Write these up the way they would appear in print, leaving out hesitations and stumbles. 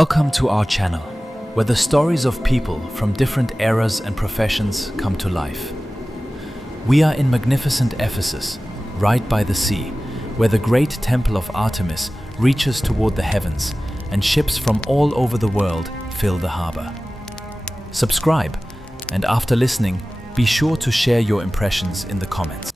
Welcome to our channel, where the stories of people from different eras and professions come to life. We are in magnificent Ephesus, right by the sea, where the great temple of Artemis reaches toward the heavens, and ships from all over the world fill the harbor. Subscribe, and after listening, be sure to share your impressions in the comments.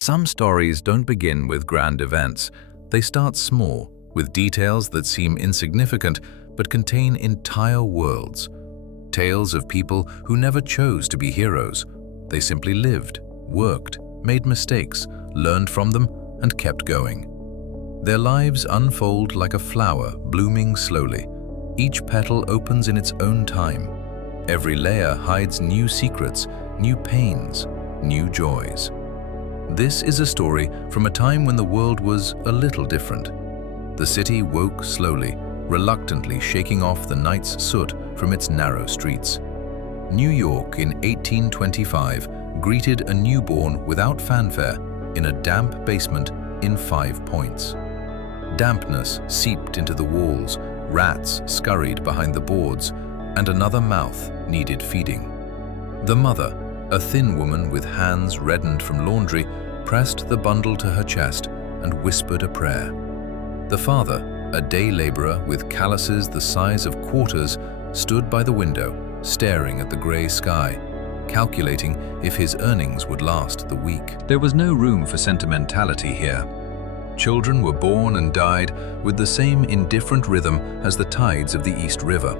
Some stories don't begin with grand events. They start small, with details that seem insignificant but contain entire worlds. Tales of people who never chose to be heroes. They simply lived, worked, made mistakes, learned from them, and kept going. Their lives unfold like a flower blooming slowly. Each petal opens in its own time. Every layer hides new secrets, new pains, new joys. This is a story from a time when the world was a little different. The city woke slowly, reluctantly shaking off the night's soot from its narrow streets. New York in 1825 greeted a newborn without fanfare in a damp basement in 5 Points. Dampness seeped into the walls, rats scurried behind the boards, and another mouth needed feeding. The mother, a thin woman with hands reddened from laundry, pressed the bundle to her chest and whispered a prayer. The father, a day laborer with calluses the size of quarters, stood by the window, staring at the grey sky, calculating if his earnings would last the week. There was no room for sentimentality here. Children were born and died with the same indifferent rhythm as the tides of the East River.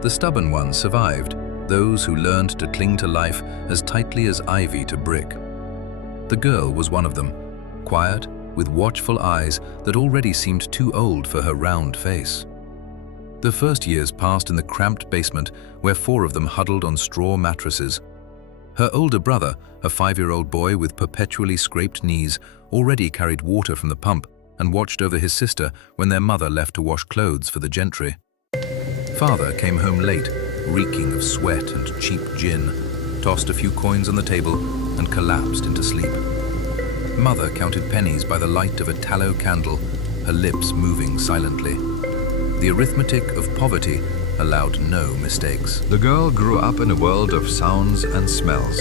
The stubborn ones survived, those who learned to cling to life as tightly as ivy to brick. The girl was one of them, quiet, with watchful eyes that already seemed too old for her round face. The first years passed in the cramped basement where 4 of them huddled on straw mattresses. Her older brother, a 5-year-old boy with perpetually scraped knees, already carried water from the pump and watched over his sister when their mother left to wash clothes for the gentry. Father came home late, reeking of sweat and cheap gin, tossed a few coins on the table and collapsed into sleep. Mother counted pennies by the light of a tallow candle, her lips moving silently. The arithmetic of poverty allowed no mistakes. The girl grew up in a world of sounds and smells.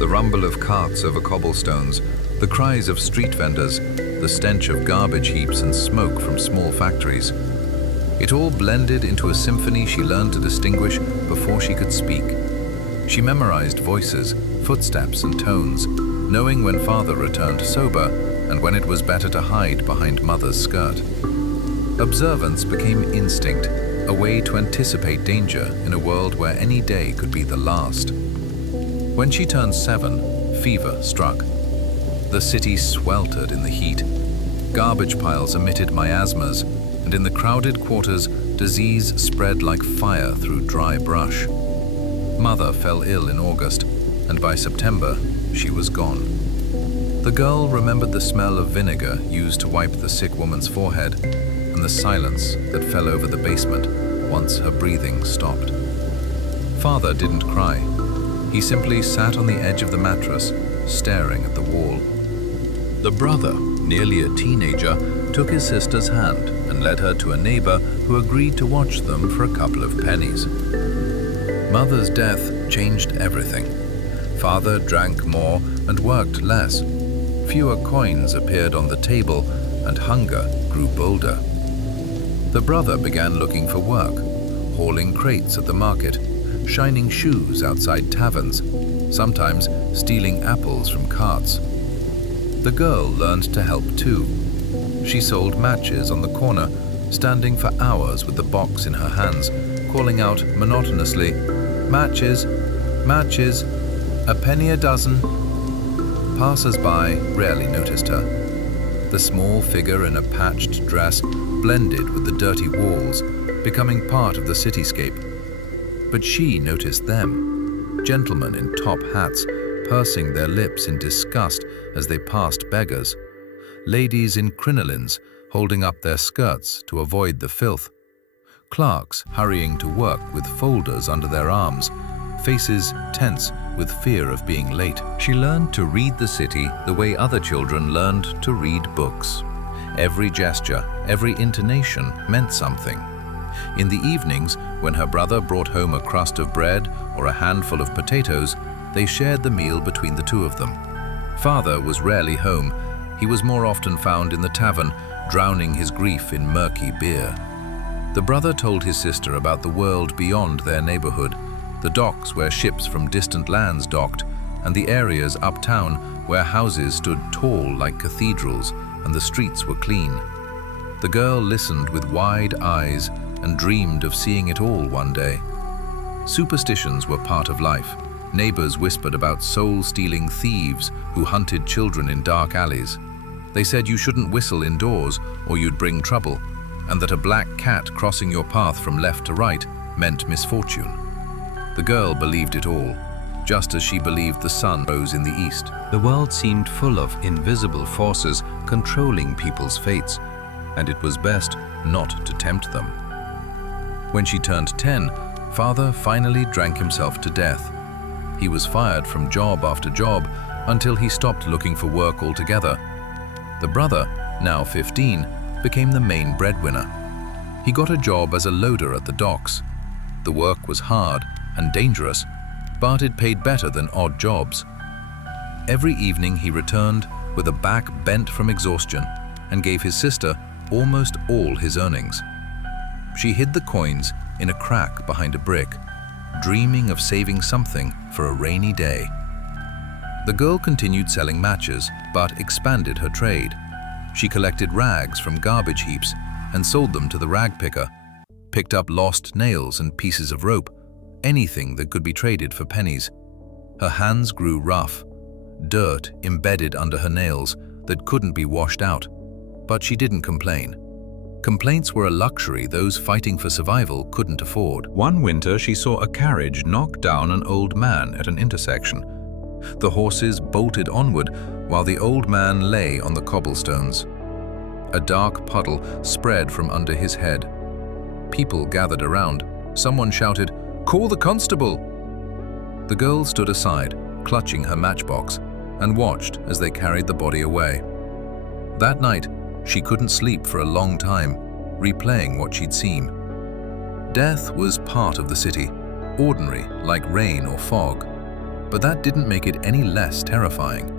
The rumble of carts over cobblestones, the cries of street vendors, the stench of garbage heaps and smoke from small factories. It all blended into a symphony she learned to distinguish before she could speak. She memorized voices, footsteps and tones, knowing when father returned sober and when it was better to hide behind mother's skirt. Observance became instinct, a way to anticipate danger in a world where any day could be the last. When she turned 7, fever struck. The city sweltered in the heat. Garbage piles emitted miasmas, and in the crowded quarters, disease spread like fire through dry brush. Mother fell ill in August, and by September, she was gone. The girl remembered the smell of vinegar used to wipe the sick woman's forehead, and the silence that fell over the basement once her breathing stopped. Father didn't cry. He simply sat on the edge of the mattress, staring at the wall. The brother, nearly a teenager, took his sister's hand and led her to a neighbor who agreed to watch them for a couple of pennies. Mother's death changed everything. Father drank more and worked less. Fewer coins appeared on the table, and hunger grew bolder. The brother began looking for work, hauling crates at the market, shining shoes outside taverns, sometimes stealing apples from carts. The girl learned to help too. She sold matches on the corner, standing for hours with the box in her hands, calling out monotonously, "Matches, matches, a penny a dozen." Passers-by rarely noticed her. The small figure in a patched dress blended with the dirty walls, becoming part of the cityscape. But she noticed them, gentlemen in top hats, pursing their lips in disgust as they passed beggars, ladies in crinolines holding up their skirts to avoid the filth, clerks hurrying to work with folders under their arms, faces tense with fear of being late. She learned to read the city the way other children learned to read books. Every gesture, every intonation meant something. In the evenings, when her brother brought home a crust of bread or a handful of potatoes, they shared the meal between the two of them. Father was rarely home. He was more often found in the tavern, drowning his grief in murky beer. The brother told his sister about the world beyond their neighborhood, the docks where ships from distant lands docked, and the areas uptown where houses stood tall like cathedrals and the streets were clean. The girl listened with wide eyes and dreamed of seeing it all one day. Superstitions were part of life. Neighbors whispered about soul-stealing thieves who hunted children in dark alleys. They said you shouldn't whistle indoors or you'd bring trouble, and that a black cat crossing your path from left to right meant misfortune. The girl believed it all, just as she believed the sun rose in the east. The world seemed full of invisible forces controlling people's fates, and it was best not to tempt them. When she turned 10, Father finally drank himself to death. He was fired from job after job until he stopped looking for work altogether. The brother, now 15, became the main breadwinner. He got a job as a loader at the docks. The work was hard and dangerous, but it paid better than odd jobs. Every evening he returned with a back bent from exhaustion and gave his sister almost all his earnings. She hid the coins in a crack behind a brick, dreaming of saving something for a rainy day. The girl continued selling matches, but expanded her trade. She collected rags from garbage heaps and sold them to the rag picker, picked up lost nails and pieces of rope, anything that could be traded for pennies. Her hands grew rough, dirt embedded under her nails that couldn't be washed out, but she didn't complain. Complaints were a luxury those fighting for survival couldn't afford. One winter, she saw a carriage knock down an old man at an intersection. The horses bolted onward while the old man lay on the cobblestones. A dark puddle spread from under his head. People gathered around. Someone shouted, "Call the constable!" The girl stood aside, clutching her matchbox, and watched as they carried the body away. That night, she couldn't sleep for a long time, replaying what she'd seen. Death was part of the city, ordinary like rain or fog, but that didn't make it any less terrifying.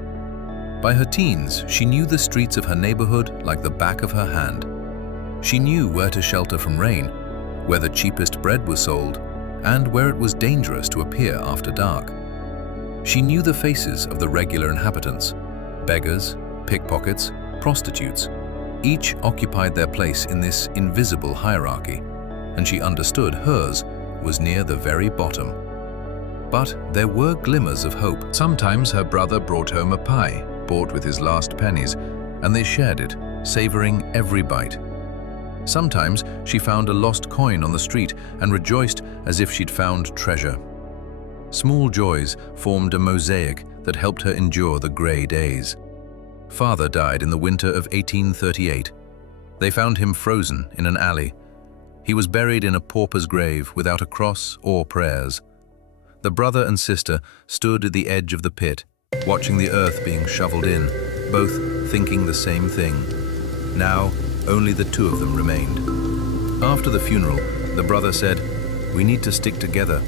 By her teens, she knew the streets of her neighborhood like the back of her hand. She knew where to shelter from rain, where the cheapest bread was sold, and where it was dangerous to appear after dark. She knew the faces of the regular inhabitants, beggars, pickpockets, prostitutes. Each occupied their place in this invisible hierarchy, and she understood hers was near the very bottom. But there were glimmers of hope. Sometimes her brother brought home a pie, bought with his last pennies, and they shared it, savoring every bite. Sometimes she found a lost coin on the street and rejoiced as if she'd found treasure. Small joys formed a mosaic that helped her endure the gray days. Father died in the winter of 1838. They found him frozen in an alley. He was buried in a pauper's grave without a cross or prayers. The brother and sister stood at the edge of the pit, watching the earth being shoveled in, both thinking the same thing. Now, only the two of them remained. After the funeral, the brother said, "We need to stick together."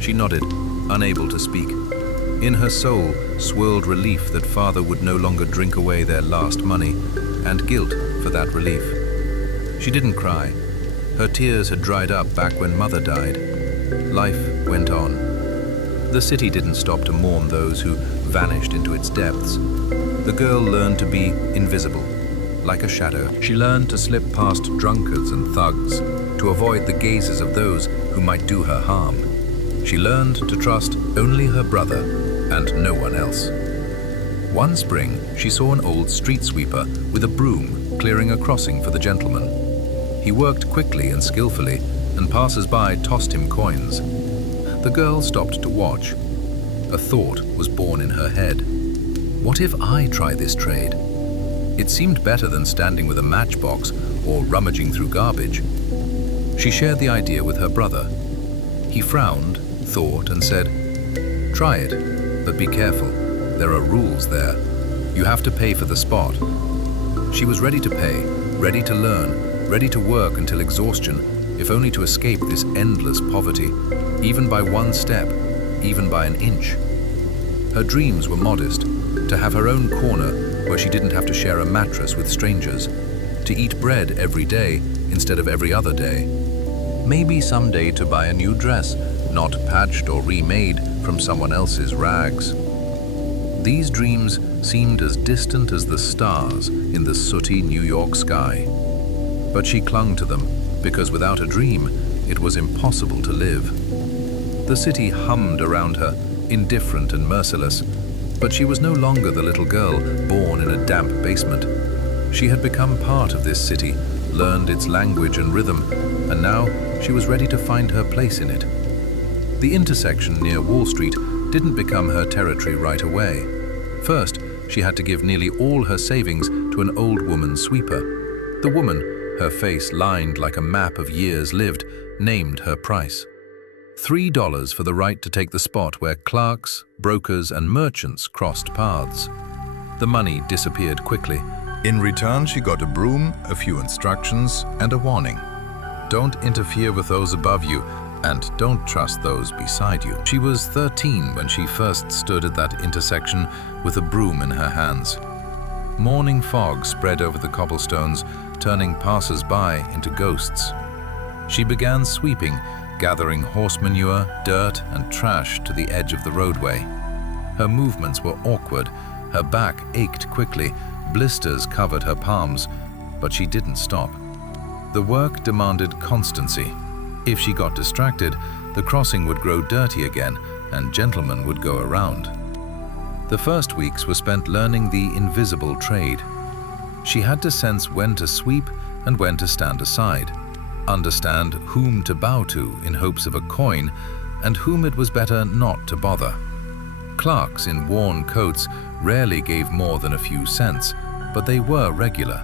She nodded, unable to speak. In her soul swirled relief that Father would no longer drink away their last money, and guilt for that relief. She didn't cry. Her tears had dried up back when Mother died. Life went on. The city didn't stop to mourn those who vanished into its depths. The girl learned to be invisible, like a shadow. She learned to slip past drunkards and thugs, to avoid the gazes of those who might do her harm. She learned to trust only her brother and no one else. One spring, she saw an old street sweeper with a broom clearing a crossing for the gentleman. He worked quickly and skillfully, and passers-by tossed him coins. The girl stopped to watch. A thought was born in her head. What if I try this trade? It seemed better than standing with a matchbox or rummaging through garbage. She shared the idea with her brother. He frowned, thought and said, "Try it, but be careful. There are rules there. You have to pay for the spot." She was ready to pay, ready to learn, ready to work until exhaustion, if only to escape this endless poverty, even by one step, even by an inch. Her dreams were modest, to have her own corner where she didn't have to share a mattress with strangers, to eat bread every day instead of every other day. Maybe someday to buy a new dress, not patched or remade from someone else's rags. These dreams seemed as distant as the stars in the sooty New York sky. But she clung to them, because without a dream, it was impossible to live. The city hummed around her, indifferent and merciless, but she was no longer the little girl born in a damp basement. She had become part of this city, learned its language and rhythm, and now she was ready to find her place in it. The intersection near Wall Street didn't become her territory right away. First, she had to give nearly all her savings to an old woman sweeper. The woman, her face lined like a map of years lived, named her price. $3 for the right to take the spot where clerks, brokers, and merchants crossed paths. The money disappeared quickly. In return, she got a broom, a few instructions, and a warning. Don't interfere with those above you, and don't trust those beside you. She was 13 when she first stood at that intersection with a broom in her hands. Morning fog spread over the cobblestones, turning passers-by into ghosts. She began sweeping, gathering horse manure, dirt, and trash to the edge of the roadway. Her movements were awkward, her back ached quickly, blisters covered her palms, but she didn't stop. The work demanded constancy. If she got distracted, the crossing would grow dirty again, and gentlemen would go around. The first weeks were spent learning the invisible trade. She had to sense when to sweep and when to stand aside, understand whom to bow to in hopes of a coin, and whom it was better not to bother. Clerks in worn coats rarely gave more than a few cents, but they were regular.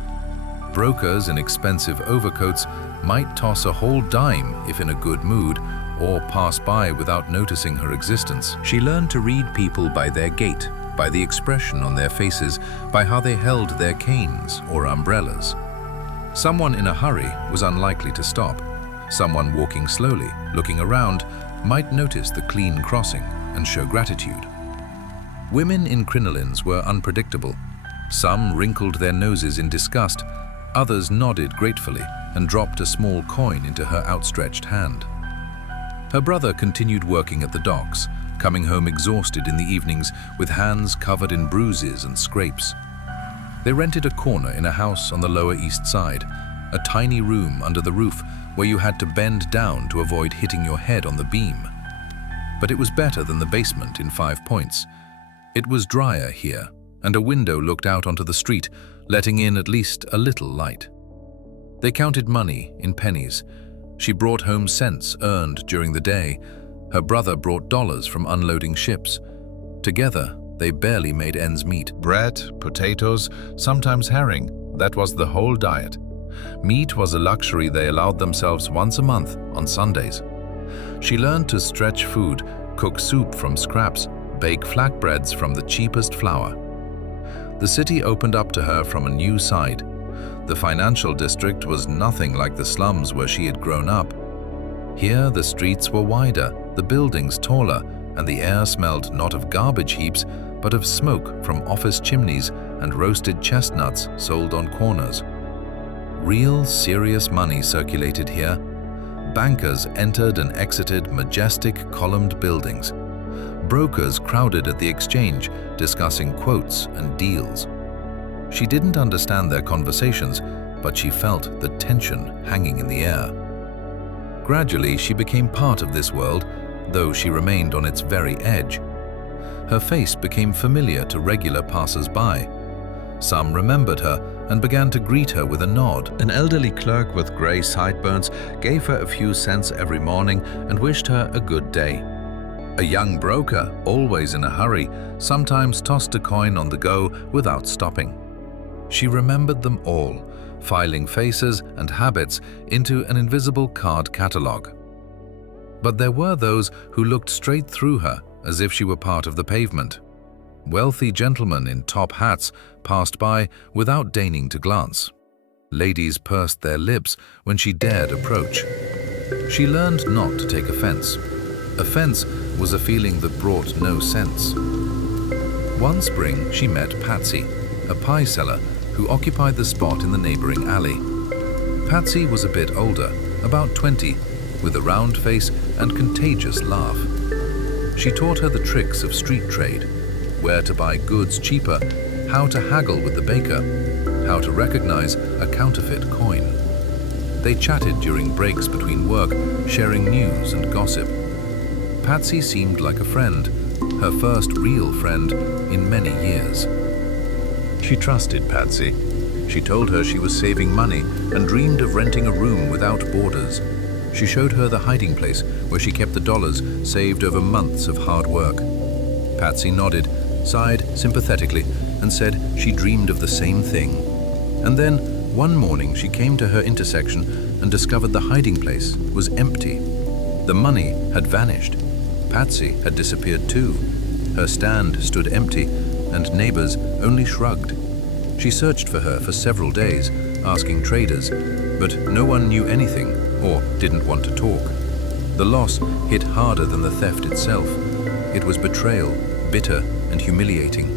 Brokers in expensive overcoats might toss a whole dime if in a good mood, or pass by without noticing her existence. She learned to read people by their gait, by the expression on their faces, by how they held their canes or umbrellas. Someone in a hurry was unlikely to stop. Someone walking slowly, looking around, might notice the clean crossing and show gratitude. Women in crinolines were unpredictable. Some wrinkled their noses in disgust, others nodded gratefully and dropped a small coin into her outstretched hand. Her brother continued working at the docks, coming home exhausted in the evenings with hands covered in bruises and scrapes. They rented a corner in a house on the Lower East Side, a tiny room under the roof where you had to bend down to avoid hitting your head on the beam. But it was better than the basement in 5 Points. It was drier here, and a window looked out onto the street, letting in at least a little light. They counted money in pennies. She brought home cents earned during the day. Her brother brought dollars from unloading ships. Together, they barely made ends meet. Bread, potatoes, sometimes herring. That was the whole diet. Meat was a luxury they allowed themselves once a month on Sundays. She learned to stretch food, cook soup from scraps, bake flatbreads from the cheapest flour. The city opened up to her from a new side. The financial district was nothing like the slums where she had grown up. Here, the streets were wider, the buildings taller, and the air smelled not of garbage heaps, but of smoke from office chimneys and roasted chestnuts sold on corners. Real, serious money circulated here. Bankers entered and exited majestic, columned buildings. Brokers crowded at the exchange, discussing quotes and deals. She didn't understand their conversations, but she felt the tension hanging in the air. Gradually, she became part of this world, though she remained on its very edge. Her face became familiar to regular passers-by. Some remembered her and began to greet her with a nod. An elderly clerk with grey sideburns gave her a few cents every morning and wished her a good day. A young broker, always in a hurry, sometimes tossed a coin on the go without stopping. She remembered them all, filing faces and habits into an invisible card catalogue. But there were those who looked straight through her as if she were part of the pavement. Wealthy gentlemen in top hats passed by without deigning to glance. Ladies pursed their lips when she dared approach. She learned not to take offense. Offense was a feeling that brought no sense. One spring, she met Patsy, a pie seller who occupied the spot in the neighboring alley. Patsy was a bit older, about 20, with a round face and contagious laugh. She taught her the tricks of street trade, where to buy goods cheaper, how to haggle with the baker, how to recognize a counterfeit coin. They chatted during breaks between work, sharing news and gossip. Patsy seemed like a friend, her first real friend in many years. She trusted Patsy. She told her she was saving money and dreamed of renting a room without borders. She showed her the hiding place where she kept the dollars saved over months of hard work. Patsy nodded, sighed sympathetically, and said she dreamed of the same thing. And then, one morning, she came to her intersection and discovered the hiding place was empty. The money had vanished. Patsy had disappeared too. Her stand stood empty, and neighbors only shrugged. She searched for her for several days, asking traders, but no one knew anything or didn't want to talk. The loss hit harder than the theft itself. It was betrayal, bitter and humiliating.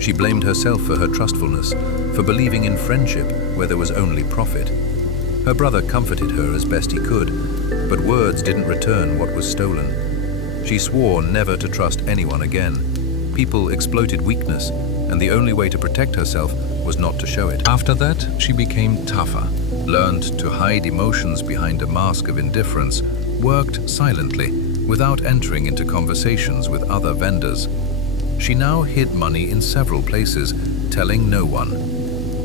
She blamed herself for her trustfulness, for believing in friendship where there was only profit. Her brother comforted her as best he could, but words didn't return what was stolen. She swore never to trust anyone again. People exploited weakness, and the only way to protect herself was not to show it. After that, she became tougher, learned to hide emotions behind a mask of indifference, worked silently, without entering into conversations with other vendors. She now hid money in several places, telling no one.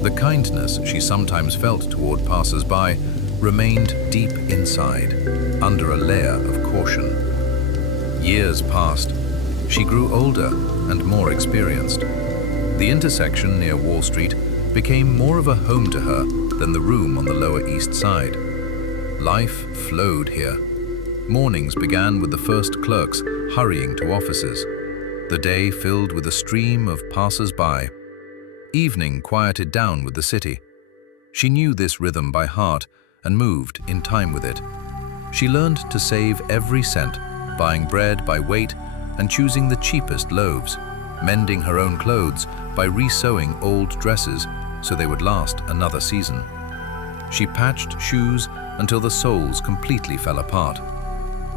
The kindness she sometimes felt toward passers-by remained deep inside, under a layer of caution. Years passed. She grew older and more experienced. The intersection near Wall Street became more of a home to her than the room on the Lower East Side. Life flowed here. Mornings began with the first clerks hurrying to offices. The day filled with a stream of passers-by. Evening quieted down with the city. She knew this rhythm by heart and moved in time with it. She learned to save every cent, buying bread by weight and choosing the cheapest loaves, mending her own clothes by re-sewing old dresses so they would last another season. She patched shoes until the soles completely fell apart.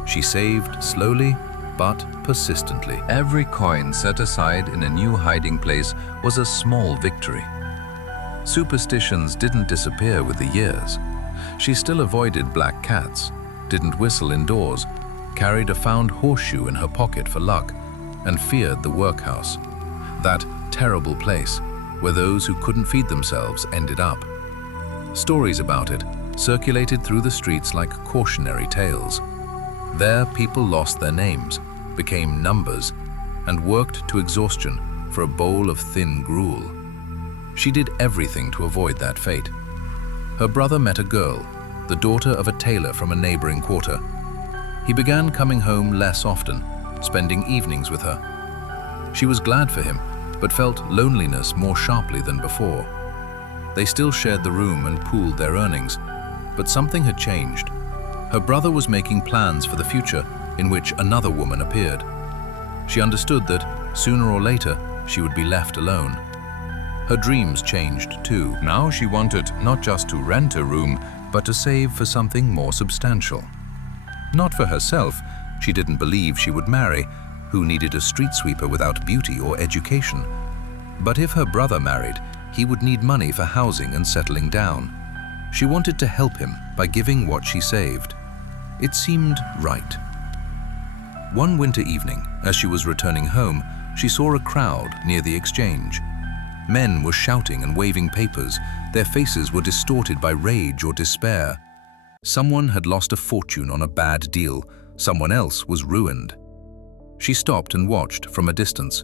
She saved slowly but persistently. Every coin set aside in a new hiding place was a small victory. Superstitions didn't disappear with the years. She still avoided black cats, didn't whistle indoors, carried a found horseshoe in her pocket for luck, and feared the workhouse, that terrible place where those who couldn't feed themselves ended up. Stories about it circulated through the streets like cautionary tales. There people lost their names, became numbers, and worked to exhaustion for a bowl of thin gruel. She did everything to avoid that fate. Her brother met a girl, the daughter of a tailor from a neighboring quarter. He began coming home less often, spending evenings with her. She was glad for him, but felt loneliness more sharply than before. They still shared the room and pooled their earnings, but something had changed. Her brother was making plans for the future in which another woman appeared. She understood that, sooner or later, she would be left alone. Her dreams changed too. Now she wanted not just to rent a room, but to save for something more substantial. Not for herself. She didn't believe she would marry. Who needed a street sweeper without beauty or education? But if her brother married, he would need money for housing and settling down. She wanted to help him by giving what she saved. It seemed right. One winter evening, as she was returning home, she saw a crowd near the exchange. Men were shouting and waving papers. Their faces were distorted by rage or despair. Someone had lost a fortune on a bad deal. Someone else was ruined. She stopped and watched from a distance.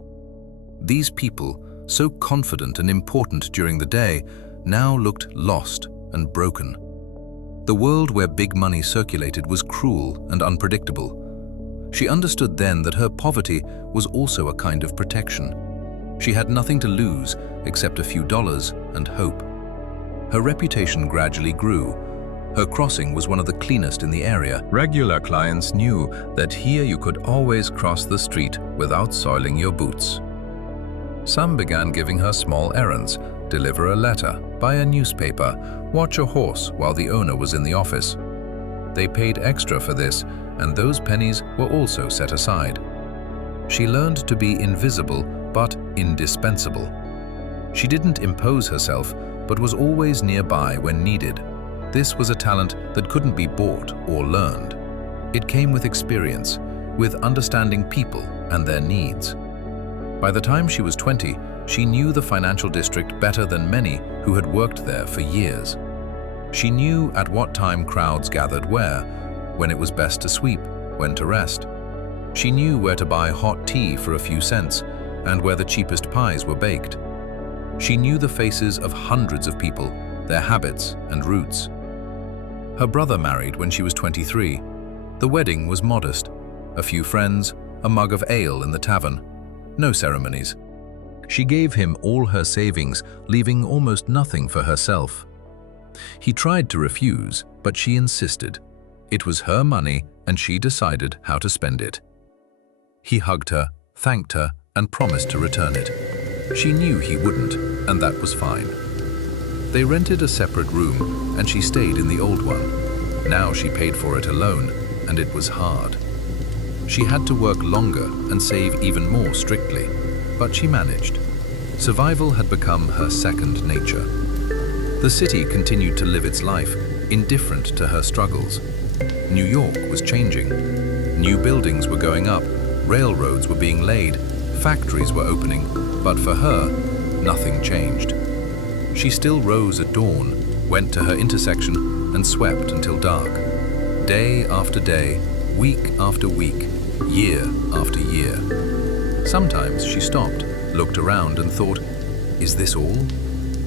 These people, so confident and important during the day, now looked lost and broken. The world where big money circulated was cruel and unpredictable. She understood then that her poverty was also a kind of protection. She had nothing to lose except a few dollars and hope. Her reputation gradually grew. Her crossing was one of the cleanest in the area. Regular clients knew that here you could always cross the street without soiling your boots. Some began giving her small errands, deliver a letter, buy a newspaper, watch a horse while the owner was in the office. They paid extra for this, and those pennies were also set aside. She learned to be invisible but indispensable. She didn't impose herself, but was always nearby when needed. This was a talent that couldn't be bought or learned. It came with experience, with understanding people and their needs. By the time she was 20, she knew the financial district better than many who had worked there for years. She knew at what time crowds gathered where, when it was best to sweep, when to rest. She knew where to buy hot tea for a few cents and where the cheapest pies were baked. She knew the faces of hundreds of people, their habits and roots. Her brother married when she was 23. The wedding was modest. A few friends, a mug of ale in the tavern. No ceremonies. She gave him all her savings, leaving almost nothing for herself. He tried to refuse, but she insisted. It was her money and she decided how to spend it. He hugged her, thanked her, and promised to return it. She knew he wouldn't, and that was fine. They rented a separate room, and she stayed in the old one. Now she paid for it alone, and it was hard. She had to work longer and save even more strictly, but she managed. Survival had become her second nature. The city continued to live its life, indifferent to her struggles. New York was changing. New buildings were going up, railroads were being laid, factories were opening, but for her, nothing changed. She still rose at dawn, went to her intersection, and swept until dark. Day after day, week after week, year after year. Sometimes she stopped, looked around and thought, is this all?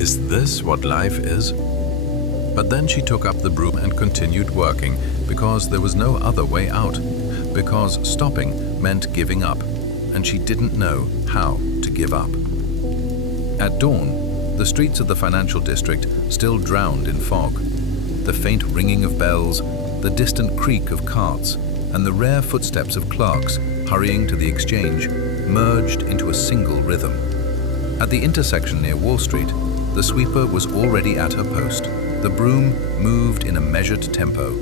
Is this what life is? But then she took up the broom and continued working because there was no other way out, because stopping meant giving up, and she didn't know how to give up. At dawn, the streets of the financial district still drowned in fog. The faint ringing of bells, the distant creak of carts, and the rare footsteps of clerks hurrying to the exchange merged into a single rhythm. At the intersection near Wall Street, the sweeper was already at her post. The broom moved in a measured tempo,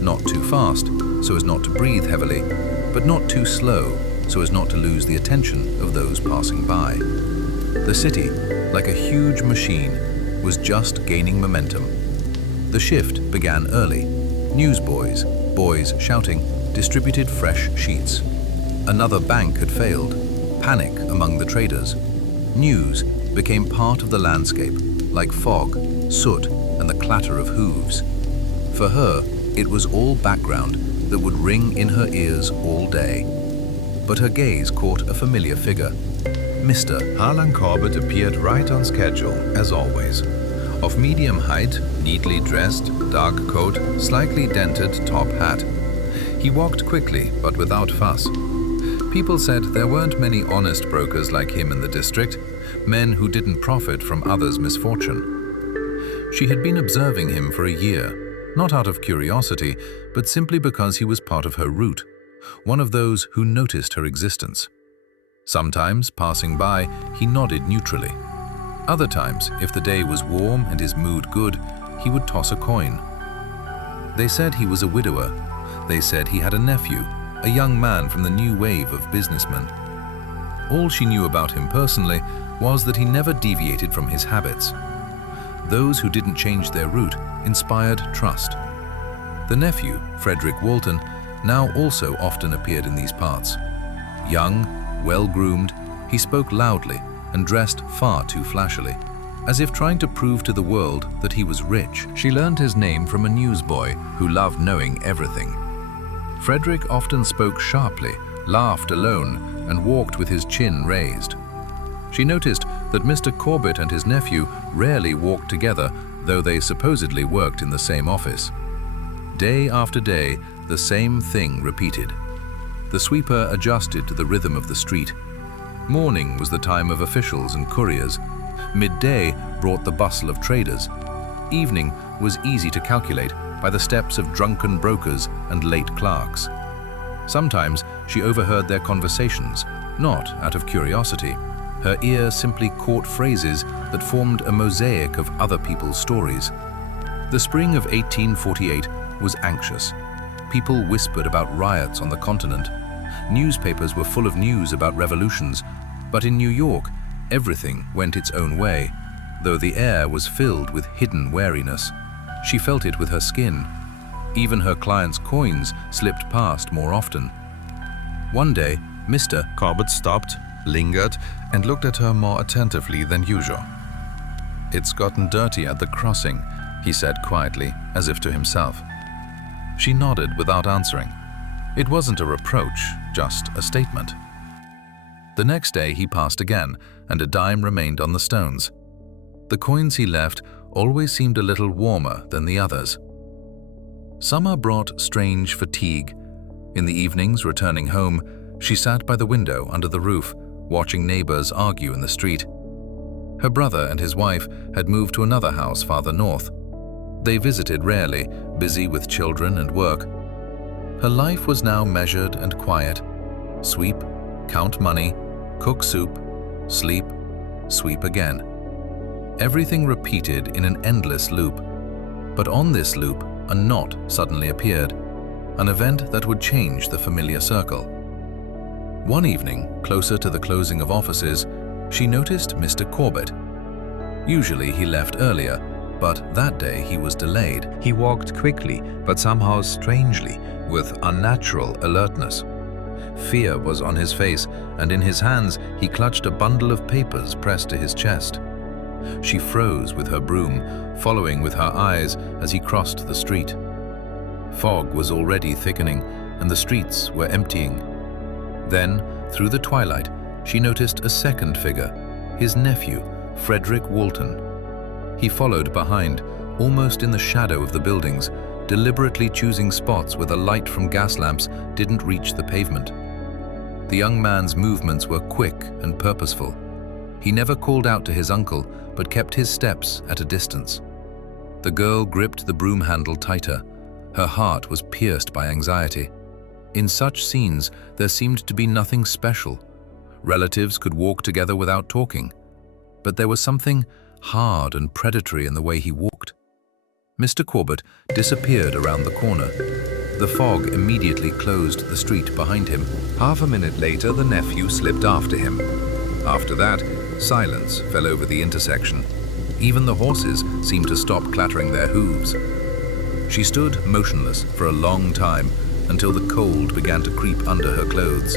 not too fast so as not to breathe heavily, but not too slow so as not to lose the attention of those passing by. The city, like a huge machine, was just gaining momentum. The shift began early. Newsboys, boys shouting, distributed fresh sheets. Another bank had failed. Panic among the traders. News became part of the landscape, like fog, soot, and the clatter of hooves. For her, it was all background that would ring in her ears all day. But her gaze caught a familiar figure. Mr. Harlan Corbett appeared right on schedule, as always. Of medium height, neatly dressed, dark coat, slightly dented top hat. He walked quickly, but without fuss. People said there weren't many honest brokers like him in the district, men who didn't profit from others' misfortune. She had been observing him for a year, not out of curiosity, but simply because he was part of her route, one of those who noticed her existence. Sometimes, passing by, he nodded neutrally. Other times, if the day was warm and his mood good, he would toss a coin. They said he was a widower. They said he had a nephew, a young man from the new wave of businessmen. All she knew about him personally was that he never deviated from his habits. Those who didn't change their route inspired trust. The nephew, Frederick Walton, now also often appeared in these parts. Young, well-groomed, he spoke loudly and dressed far too flashily, as if trying to prove to the world that he was rich. She learned his name from a newsboy who loved knowing everything. Frederick often spoke sharply, laughed alone, and walked with his chin raised. She noticed that Mr. Corbett and his nephew rarely walked together, though they supposedly worked in the same office. Day after day, the same thing repeated. The sweeper adjusted to the rhythm of the street. Morning was the time of officials and couriers. Midday brought the bustle of traders. Evening was easy to calculate by the steps of drunken brokers and late clerks. Sometimes she overheard their conversations, not out of curiosity. Her ear simply caught phrases that formed a mosaic of other people's stories. The spring of 1848 was anxious. People whispered about riots on the continent. Newspapers were full of news about revolutions, but in New York, everything went its own way, though the air was filled with hidden wariness. She felt it with her skin. Even her clients' coins slipped past more often. One day, Mr. Corbett stopped, lingered, and looked at her more attentively than usual. "It's gotten dirty at the crossing," he said quietly, as if to himself. She nodded without answering. It wasn't a reproach, just a statement. The next day he passed again, and a dime remained on the stones. The coins he left always seemed a little warmer than the others. Summer brought strange fatigue. In the evenings, returning home, she sat by the window under the roof, watching neighbors argue in the street. Her brother and his wife had moved to another house farther north. They visited rarely, busy with children and work. Her life was now measured and quiet. Sweep, count money, cook soup, sleep, sweep again. Everything repeated in an endless loop. But on this loop, a knot suddenly appeared, an event that would change the familiar circle. One evening, closer to the closing of offices, she noticed Mr. Corbett. Usually he left earlier, but that day he was delayed. He walked quickly, but somehow strangely, with unnatural alertness. Fear was on his face, and in his hands he clutched a bundle of papers pressed to his chest. She froze with her broom, following with her eyes as he crossed the street. Fog was already thickening, and the streets were emptying. Then, through the twilight, she noticed a second figure, his nephew, Frederick Walton. He followed behind, almost in the shadow of the buildings, deliberately choosing spots where the light from gas lamps didn't reach the pavement. The young man's movements were quick and purposeful. He never called out to his uncle, but kept his steps at a distance. The girl gripped the broom handle tighter. Her heart was pierced by anxiety. In such scenes, there seemed to be nothing special. Relatives could walk together without talking. But there was something hard and predatory in the way he walked. Mr. Corbett disappeared around the corner. The fog immediately closed the street behind him. Half a minute later, the nephew slipped after him. After that, silence fell over the intersection. Even the horses seemed to stop clattering their hooves. She stood motionless for a long time until the cold began to creep under her clothes.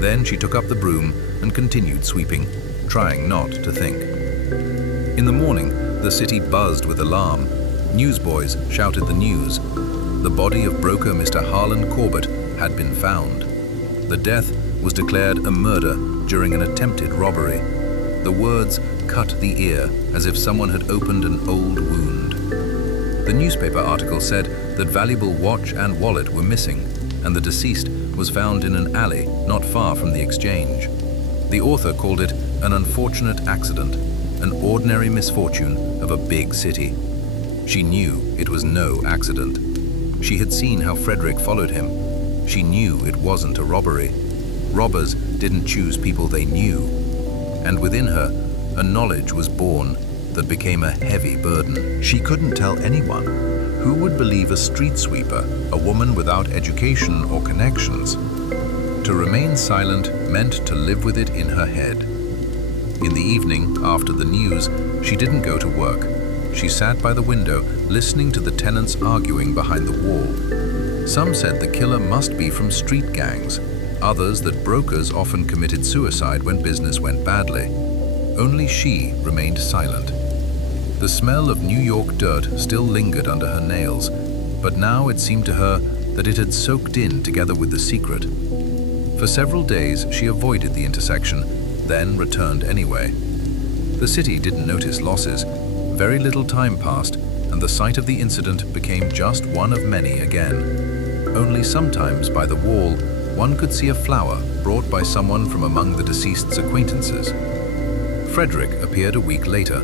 Then she took up the broom and continued sweeping, trying not to think. In the morning, the city buzzed with alarm. Newsboys shouted the news. The body of broker Mr. Harlan Corbett had been found. The death was declared a murder during an attempted robbery. The words cut the ear as if someone had opened an old wound. The newspaper article said that valuable watch and wallet were missing, and the deceased was found in an alley not far from the exchange. The author called it an unfortunate accident, an ordinary misfortune of a big city. She knew it was no accident. She had seen how Frederick followed him. She knew it wasn't a robbery. Robbers didn't choose people they knew. And within her, a knowledge was born that became a heavy burden. She couldn't tell anyone. Who would believe a street sweeper, a woman without education or connections? To remain silent meant to live with it in her head. In the evening, after the news, she didn't go to work. She sat by the window, listening to the tenants arguing behind the wall. Some said the killer must be from street gangs, others that brokers often committed suicide when business went badly. Only she remained silent. The smell of New York dirt still lingered under her nails, but now it seemed to her that it had soaked in together with the secret. For several days, she avoided the intersection, then returned anyway. The city didn't notice losses. Very little time passed, and the site of the incident became just one of many again. Only sometimes by the wall, one could see a flower brought by someone from among the deceased's acquaintances. Frederick appeared a week later.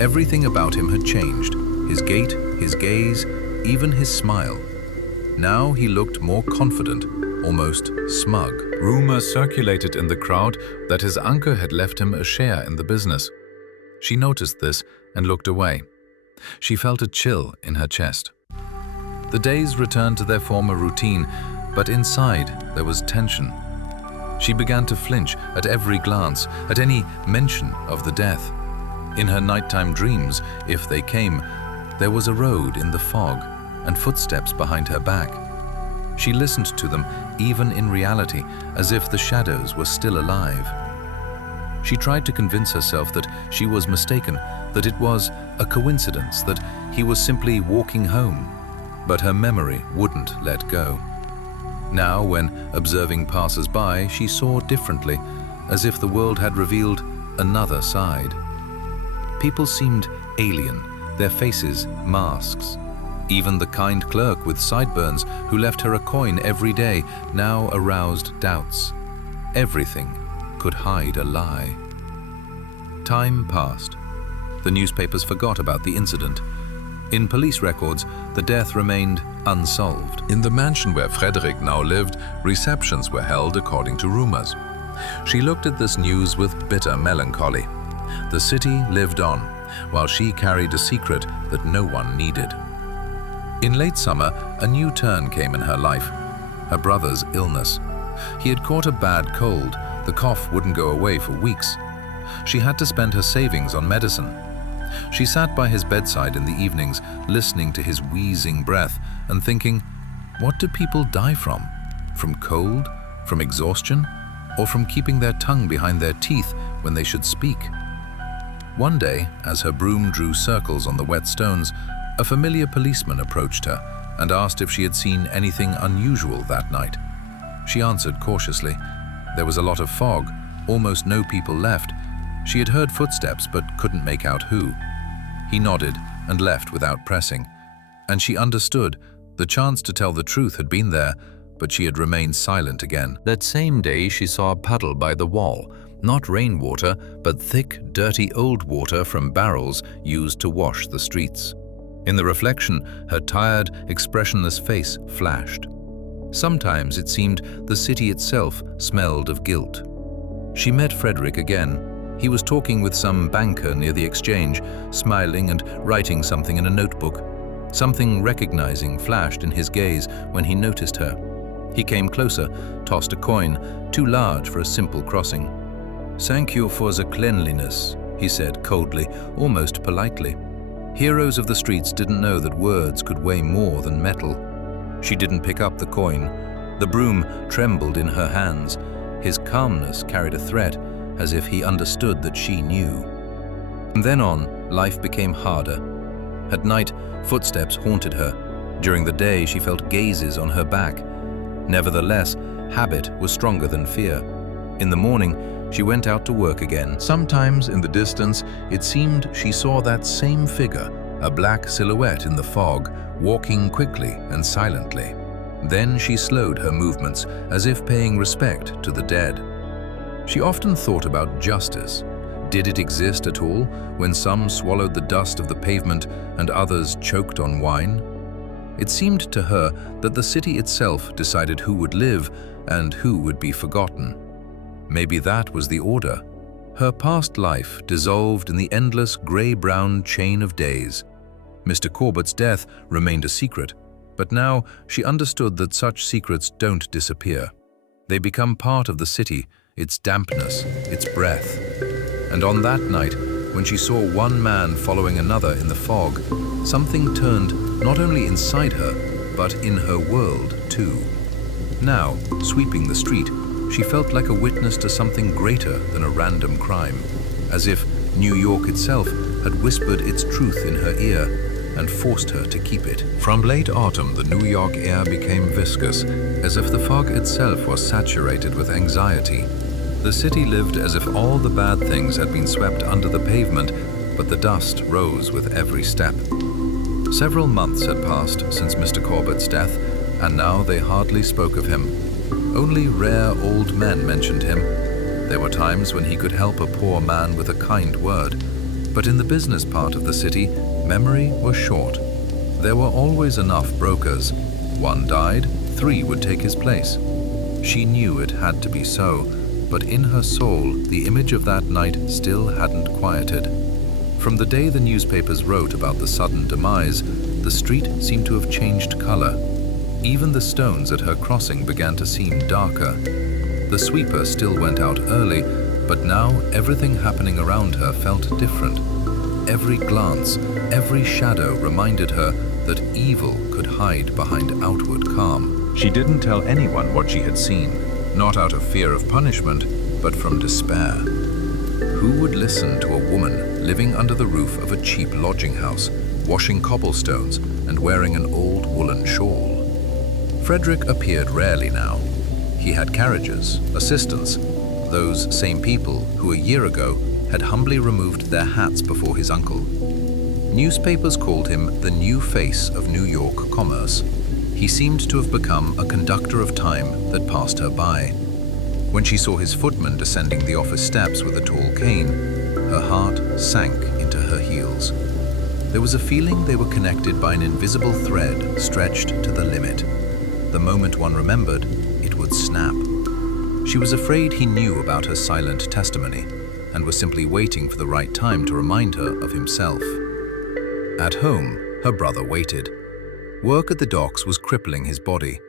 Everything about him had changed: his gait, his gaze, even his smile. Now he looked more confident, almost smug. Rumors circulated in the crowd that his uncle had left him a share in the business. She noticed this and looked away. She felt a chill in her chest. The days returned to their former routine, but inside there was tension. She began to flinch at every glance, at any mention of the death. In her nighttime dreams, if they came, there was a road in the fog and footsteps behind her back. She listened to them, even in reality, as if the shadows were still alive. She tried to convince herself that she was mistaken, that it was a coincidence, that he was simply walking home. But her memory wouldn't let go. Now, when observing passers-by, she saw differently, as if the world had revealed another side. People seemed alien, their faces masks. Even the kind clerk with sideburns who left her a coin every day now aroused doubts. Everything could hide a lie. Time passed. The newspapers forgot about the incident. In police records, the death remained unsolved. In the mansion where Frederick now lived, receptions were held according to rumors. She looked at this news with bitter melancholy. The city lived on, while she carried a secret that no one needed. In late summer, a new turn came in her life: her brother's illness. He had caught a bad cold. The cough wouldn't go away for weeks. She had to spend her savings on medicine. She sat by his bedside in the evenings, listening to his wheezing breath and thinking, what do people die from? From cold? From exhaustion? Or from keeping their tongue behind their teeth when they should speak? One day, as her broom drew circles on the wet stones, a familiar policeman approached her and asked if she had seen anything unusual that night. She answered cautiously. There was a lot of fog, almost no people left. She had heard footsteps but couldn't make out who. He nodded and left without pressing, and she understood. The chance to tell the truth had been there, but she had remained silent again. That same day she saw a puddle by the wall, not rainwater, but thick, dirty old water from barrels used to wash the streets. In the reflection, her tired, expressionless face flashed. Sometimes it seemed the city itself smelled of guilt. She met Frederick again. He was talking with some banker near the exchange, smiling and writing something in a notebook. Something recognizing flashed in his gaze when he noticed her. He came closer, tossed a coin, too large for a simple crossing. "Thank you for the cleanliness," he said coldly, almost politely. Heroes of the streets didn't know that words could weigh more than metal. She didn't pick up the coin. The broom trembled in her hands. His calmness carried a threat, as if he understood that she knew. From then on, life became harder. At night, footsteps haunted her. During the day, she felt gazes on her back. Nevertheless, habit was stronger than fear. In the morning, she went out to work again. Sometimes in the distance, it seemed she saw that same figure, a black silhouette in the fog, walking quickly and silently. Then she slowed her movements, as if paying respect to the dead. She often thought about justice. Did it exist at all, when some swallowed the dust of the pavement and others choked on wine? It seemed to her that the city itself decided who would live and who would be forgotten. Maybe that was the order. Her past life dissolved in the endless gray-brown chain of days. Mr. Corbett's death remained a secret, but now she understood that such secrets don't disappear. They become part of the city, its dampness, its breath. And on that night, when she saw one man following another in the fog, something turned not only inside her, but in her world too. Now, sweeping the street, she felt like a witness to something greater than a random crime, as if New York itself had whispered its truth in her ear and forced her to keep it. From late autumn, the New York air became viscous, as if the fog itself was saturated with anxiety. The city lived as if all the bad things had been swept under the pavement, but the dust rose with every step. Several months had passed since Mr. Corbett's death, and now they hardly spoke of him. Only rare old men mentioned him. There were times when he could help a poor man with a kind word, but in the business part of the city, memory was short. There were always enough brokers. One died, 3 would take his place. She knew it had to be so, but in her soul, the image of that night still hadn't quieted. From the day the newspapers wrote about the sudden demise, the street seemed to have changed color. Even the stones at her crossing began to seem darker. The sweeper still went out early, but now everything happening around her felt different. Every glance, every shadow reminded her that evil could hide behind outward calm. She didn't tell anyone what she had seen, not out of fear of punishment, but from despair. Who would listen to a woman living under the roof of a cheap lodging house, washing cobblestones and wearing an old woolen shawl? Frederick appeared rarely now. He had carriages, assistants, those same people who a year ago had humbly removed their hats before his uncle. Newspapers called him the new face of New York commerce. He seemed to have become a conductor of time that passed her by. When she saw his footman descending the office steps with a tall cane, her heart sank into her heels. There was a feeling they were connected by an invisible thread stretched to the limit. The moment one remembered, it would snap. She was afraid he knew about her silent testimony and was simply waiting for the right time to remind her of himself. At home, her brother waited. Work at the docks was crippling his body.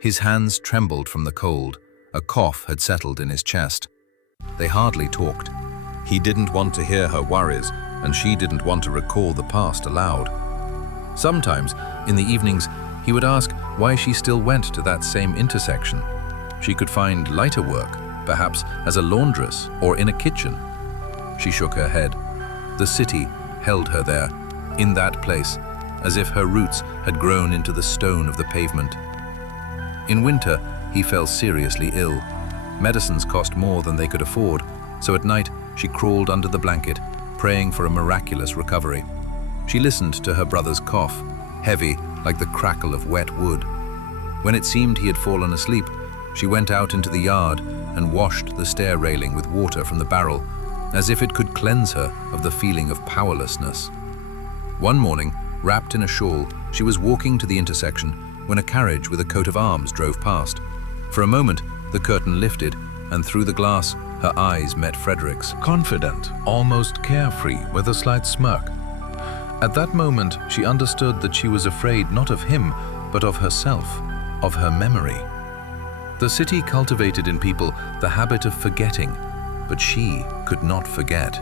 His hands trembled from the cold. A cough had settled in his chest. They hardly talked. He didn't want to hear her worries, and she didn't want to recall the past aloud. Sometimes, in the evenings, he would ask why she still went to that same intersection. She could find lighter work, perhaps as a laundress or in a kitchen. She shook her head. The city held her there, in that place, as if her roots had grown into the stone of the pavement. In winter, he fell seriously ill. Medicines cost more than they could afford, so at night she crawled under the blanket, praying for a miraculous recovery. She listened to her brother's cough, heavy like the crackle of wet wood. When it seemed he had fallen asleep, she went out into the yard and washed the stair railing with water from the barrel, as if it could cleanse her of the feeling of powerlessness. One morning, wrapped in a shawl, she was walking to the intersection when a carriage with a coat of arms drove past. For a moment, the curtain lifted, and through the glass, her eyes met Frederick's. Confident, almost carefree, with a slight smirk. At that moment, she understood that she was afraid not of him, but of herself, of her memory. The city cultivated in people the habit of forgetting, but she could not forget.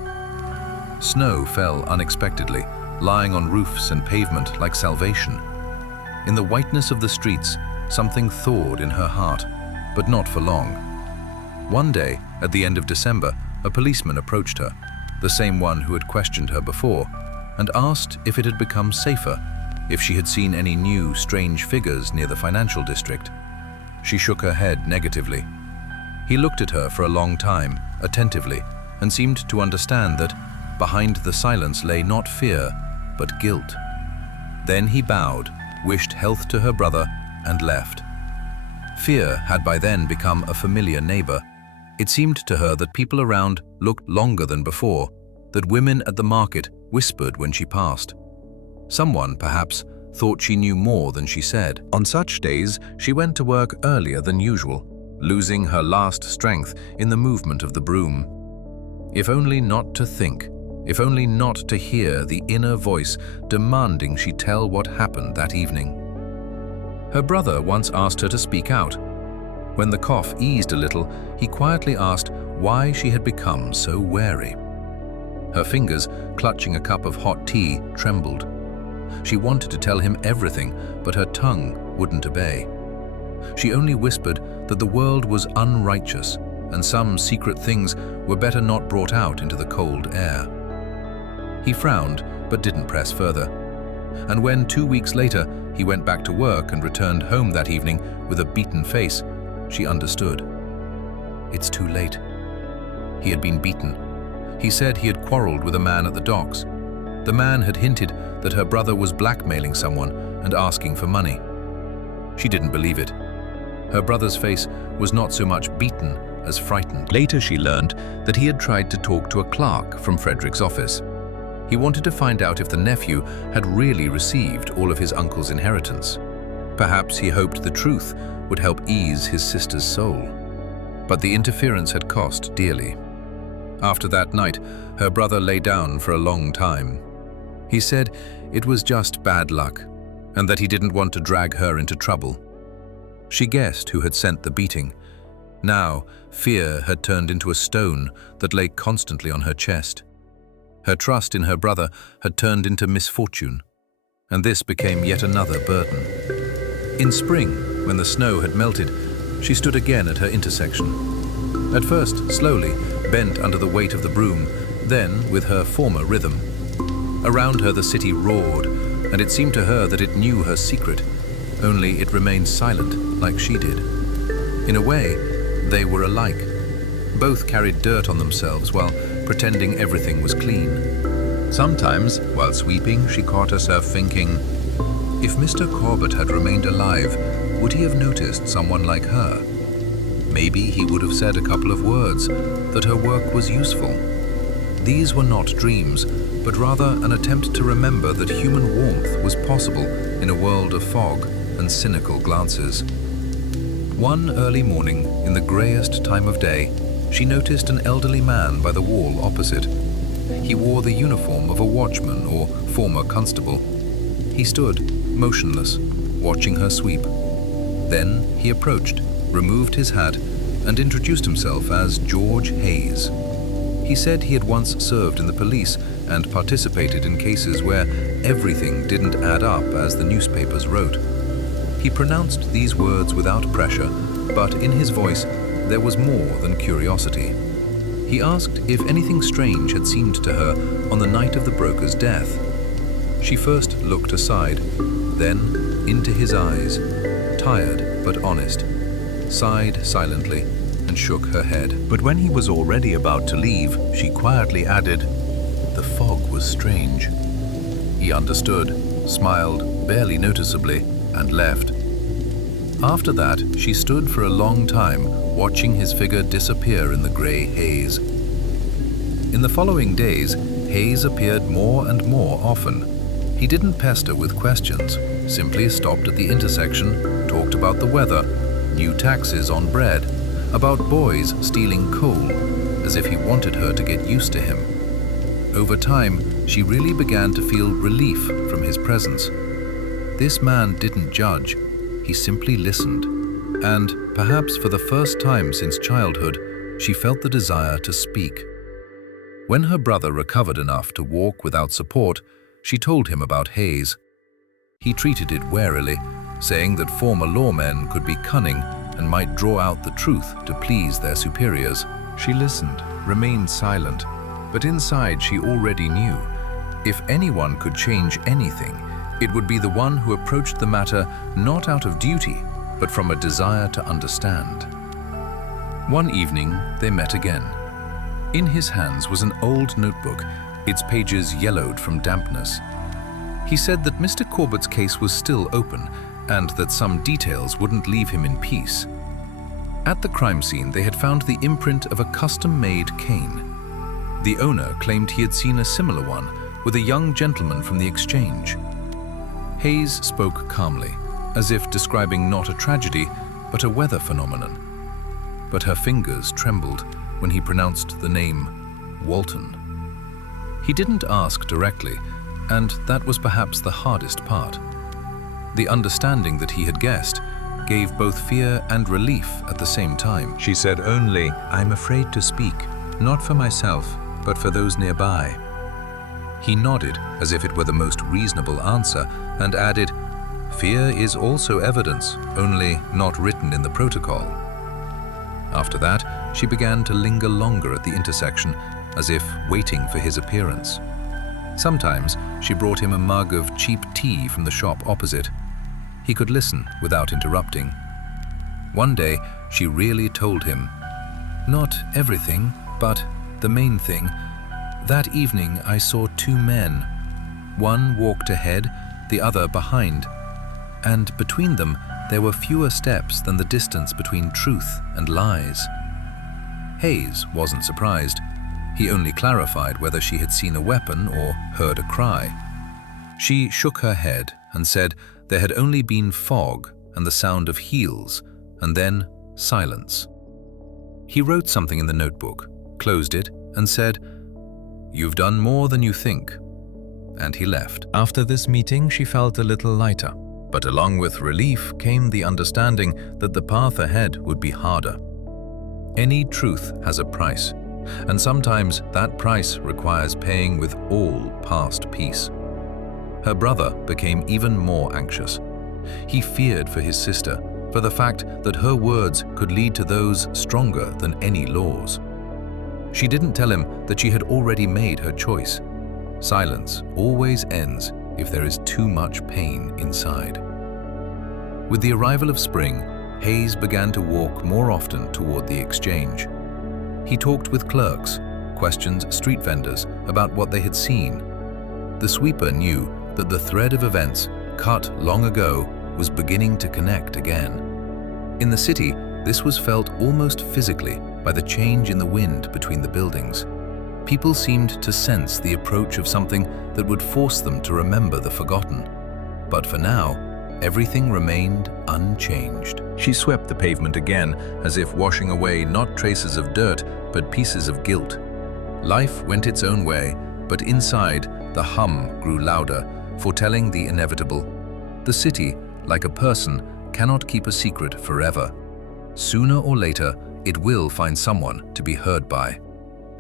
Snow fell unexpectedly, lying on roofs and pavement like salvation. In the whiteness of the streets, something thawed in her heart, but not for long. One day, at the end of December, a policeman approached her, the same one who had questioned her before, and asked if it had become safer, if she had seen any new, strange figures near the financial district. She shook her head negatively. He looked at her for a long time, attentively, and seemed to understand that behind the silence lay not fear, but guilt. Then he bowed, wished health to her brother, and left. Fear had by then become a familiar neighbor. It seemed to her that people around looked longer than before, that women at the market whispered when she passed. Someone, perhaps, thought she knew more than she said. On such days, she went to work earlier than usual, losing her last strength in the movement of the broom. If only not to think, if only not to hear the inner voice demanding she tell what happened that evening. Her brother once asked her to speak out. When the cough eased a little, he quietly asked why she had become so wary. Her fingers, clutching a cup of hot tea, trembled. She wanted to tell him everything, but her tongue wouldn't obey. She only whispered that the world was unrighteous, and some secret things were better not brought out into the cold air. He frowned, but didn't press further. And when 2 weeks later he went back to work and returned home that evening with a beaten face, she understood. It's too late. He had been beaten. He said he had quarreled with a man at the docks. The man had hinted that her brother was blackmailing someone and asking for money. She didn't believe it. Her brother's face was not so much beaten as frightened. Later she learned that he had tried to talk to a clerk from Frederick's office. He wanted to find out if the nephew had really received all of his uncle's inheritance. Perhaps he hoped the truth would help ease his sister's soul. But the interference had cost dearly. After that night, her brother lay down for a long time. He said it was just bad luck, and that he didn't want to drag her into trouble. She guessed who had sent the beating. Now, fear had turned into a stone that lay constantly on her chest. Her trust in her brother had turned into misfortune, and this became yet another burden. In spring, when the snow had melted, she stood again at her intersection. At first, slowly, bent under the weight of the broom, then with her former rhythm. Around her the city roared, and it seemed to her that it knew her secret, only it remained silent like she did. In a way, they were alike. Both carried dirt on themselves while pretending everything was clean. Sometimes, while sweeping, she caught herself thinking, if Mr. Corbett had remained alive, would he have noticed someone like her? Maybe he would have said a couple of words, that her work was useful. These were not dreams, but rather an attempt to remember that human warmth was possible in a world of fog and cynical glances. One early morning, in the greyest time of day, she noticed an elderly man by the wall opposite. He wore the uniform of a watchman or former constable. He stood, motionless, watching her sweep. Then he approached, removed his hat, and introduced himself as George Hayes. He said he had once served in the police and participated in cases where everything didn't add up as the newspapers wrote. He pronounced these words without pressure, but in his voice there was more than curiosity. He asked if anything strange had seemed to her on the night of the broker's death. She first looked aside, then into his eyes, tired but honest, sighed silently, and shook her head. But when he was already about to leave, she quietly added, "The fog was strange." He understood, smiled barely noticeably, and left. After that, she stood for a long time, watching his figure disappear in the grey haze. In the following days, Hayes appeared more and more often. He didn't pester with questions, simply stopped at the intersection, talked about the weather, new taxes on bread, about boys stealing coal, as if he wanted her to get used to him. Over time, she really began to feel relief from his presence. This man didn't judge, he simply listened, and perhaps for the first time since childhood, she felt the desire to speak. When her brother recovered enough to walk without support, she told him about Hayes. He treated it warily, saying that former lawmen could be cunning and might draw out the truth to please their superiors. She listened, remained silent, but inside she already knew. If anyone could change anything, it would be the one who approached the matter not out of duty, but from a desire to understand. One evening, they met again. In his hands was an old notebook, its pages yellowed from dampness. He said that Mr. Corbett's case was still open, and that some details wouldn't leave him in peace. At the crime scene, they had found the imprint of a custom-made cane. The owner claimed he had seen a similar one with a young gentleman from the exchange. Hayes spoke calmly, as if describing not a tragedy, but a weather phenomenon. But her fingers trembled when he pronounced the name Walton. He didn't ask directly, and that was perhaps the hardest part. The understanding that he had guessed gave both fear and relief at the same time. She said only, "I'm afraid to speak, not for myself, but for those nearby." He nodded as if it were the most reasonable answer and added, "Fear is also evidence, only not written in the protocol." After that, she began to linger longer at the intersection, as if waiting for his appearance. Sometimes she brought him a mug of cheap tea from the shop opposite. He could listen without interrupting. One day, she really told him, "Not everything, but the main thing. That evening I saw two men. One walked ahead, the other behind, and between them there were fewer steps than the distance between truth and lies. Hayes wasn't surprised. He only clarified whether she had seen a weapon or heard a cry. She shook her head and said there had only been fog and the sound of heels, and then silence. He wrote something in the notebook, closed it, and said, "You've done more than you think," and he left. After this meeting, she felt a little lighter, but along with relief came the understanding that the path ahead would be harder. Any truth has a price, and sometimes that price requires paying with all past peace. Her brother became even more anxious. He feared for his sister, for the fact that her words could lead to those stronger than any laws. She didn't tell him that she had already made her choice. Silence always ends if there is too much pain inside. With the arrival of spring, Hayes began to walk more often toward the exchange. He talked with clerks, questioned street vendors about what they had seen. The sweeper knew that the thread of events, cut long ago, was beginning to connect again. In the city, this was felt almost physically by the change in the wind between the buildings. People seemed to sense the approach of something that would force them to remember the forgotten. But for now, everything remained unchanged. She swept the pavement again, as if washing away not traces of dirt, but pieces of guilt. Life went its own way, but inside, the hum grew louder, foretelling the inevitable. The city, like a person, cannot keep a secret forever. Sooner or later, it will find someone to be heard by.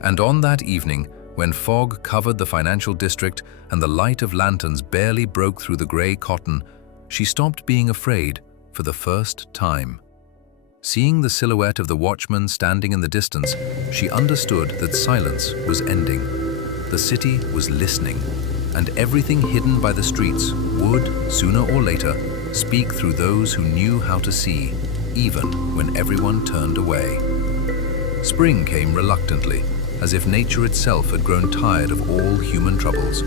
And on that evening, when fog covered the financial district and the light of lanterns barely broke through the gray cotton, she stopped being afraid for the first time. Seeing the silhouette of the watchman standing in the distance, she understood that silence was ending. The city was listening, and everything hidden by the streets would, sooner or later, speak through those who knew how to see, even when everyone turned away. Spring came reluctantly, as if nature itself had grown tired of all human troubles.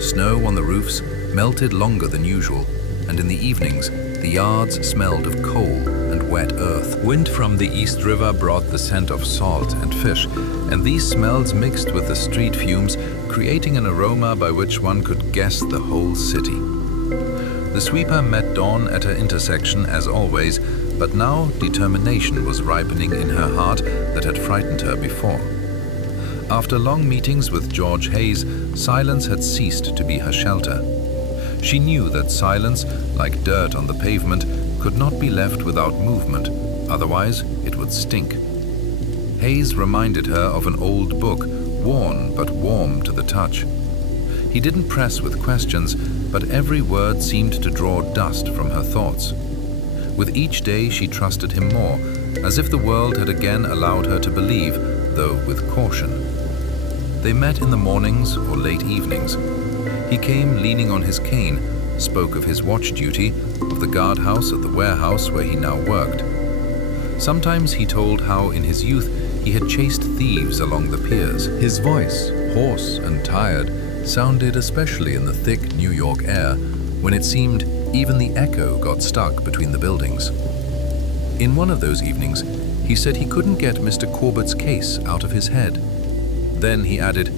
Snow on the roofs melted longer than usual, and in the evenings, the yards smelled of coal and wet earth. Wind from the East River brought the scent of salt and fish, and these smells mixed with the street fumes, creating an aroma by which one could guess the whole city. The sweeper met Dawn at her intersection as always, but now determination was ripening in her heart that had frightened her before. After long meetings with George Hayes, silence had ceased to be her shelter. She knew that silence, like dirt on the pavement, could not be left without movement, otherwise it would stink. Hayes reminded her of an old book, worn but warm to the touch. He didn't press with questions, but every word seemed to draw dust from her thoughts. With each day she trusted him more, as if the world had again allowed her to believe, though with caution. They met in the mornings or late evenings. He came leaning on his cane, spoke of his watch duty, of the guardhouse at the warehouse where he now worked. Sometimes he told how in his youth he had chased thieves along the piers. His voice, hoarse and tired, sounded especially in the thick New York air, when it seemed even the echo got stuck between the buildings. In one of those evenings, he said he couldn't get Mr. Corbett's case out of his head. Then he added,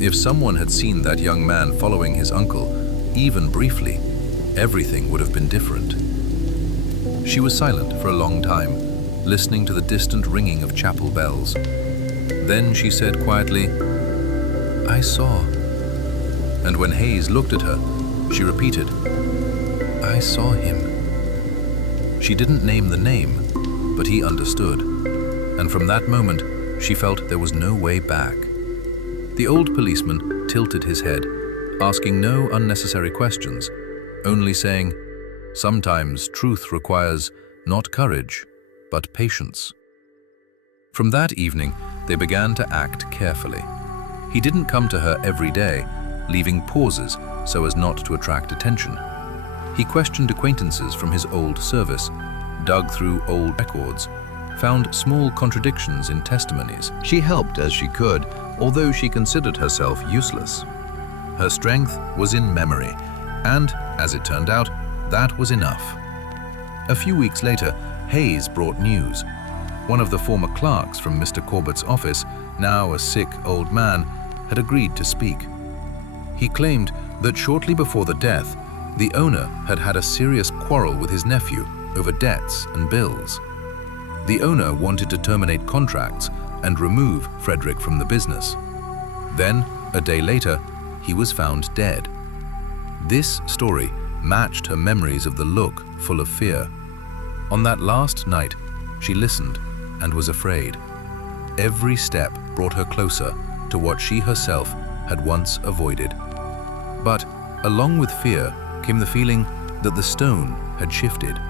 if someone had seen that young man following his uncle, even briefly, everything would have been different. She was silent for a long time, listening to the distant ringing of chapel bells. Then she said quietly, "I saw." And when Hayes looked at her, she repeated, "I saw him." She didn't name the name, but he understood. And from that moment, she felt there was no way back. The old policeman tilted his head, asking no unnecessary questions, only saying, "Sometimes truth requires not courage, but patience." From that evening, they began to act carefully. He didn't come to her every day, leaving pauses so as not to attract attention. He questioned acquaintances from his old service, dug through old records, found small contradictions in testimonies. She helped as she could, although she considered herself useless. Her strength was in memory, and, as it turned out, that was enough. A few weeks later, Hayes brought news. One of the former clerks from Mr. Corbett's office, now a sick old man, had agreed to speak. He claimed that shortly before the death, the owner had had a serious quarrel with his nephew over debts and bills. The owner wanted to terminate contracts and remove Frederick from the business. Then, a day later, he was found dead. This story matched her memories of the look full of fear. On that last night, she listened and was afraid. Every step brought her closer to what she herself had once avoided. But along with fear came the feeling that the stone had shifted.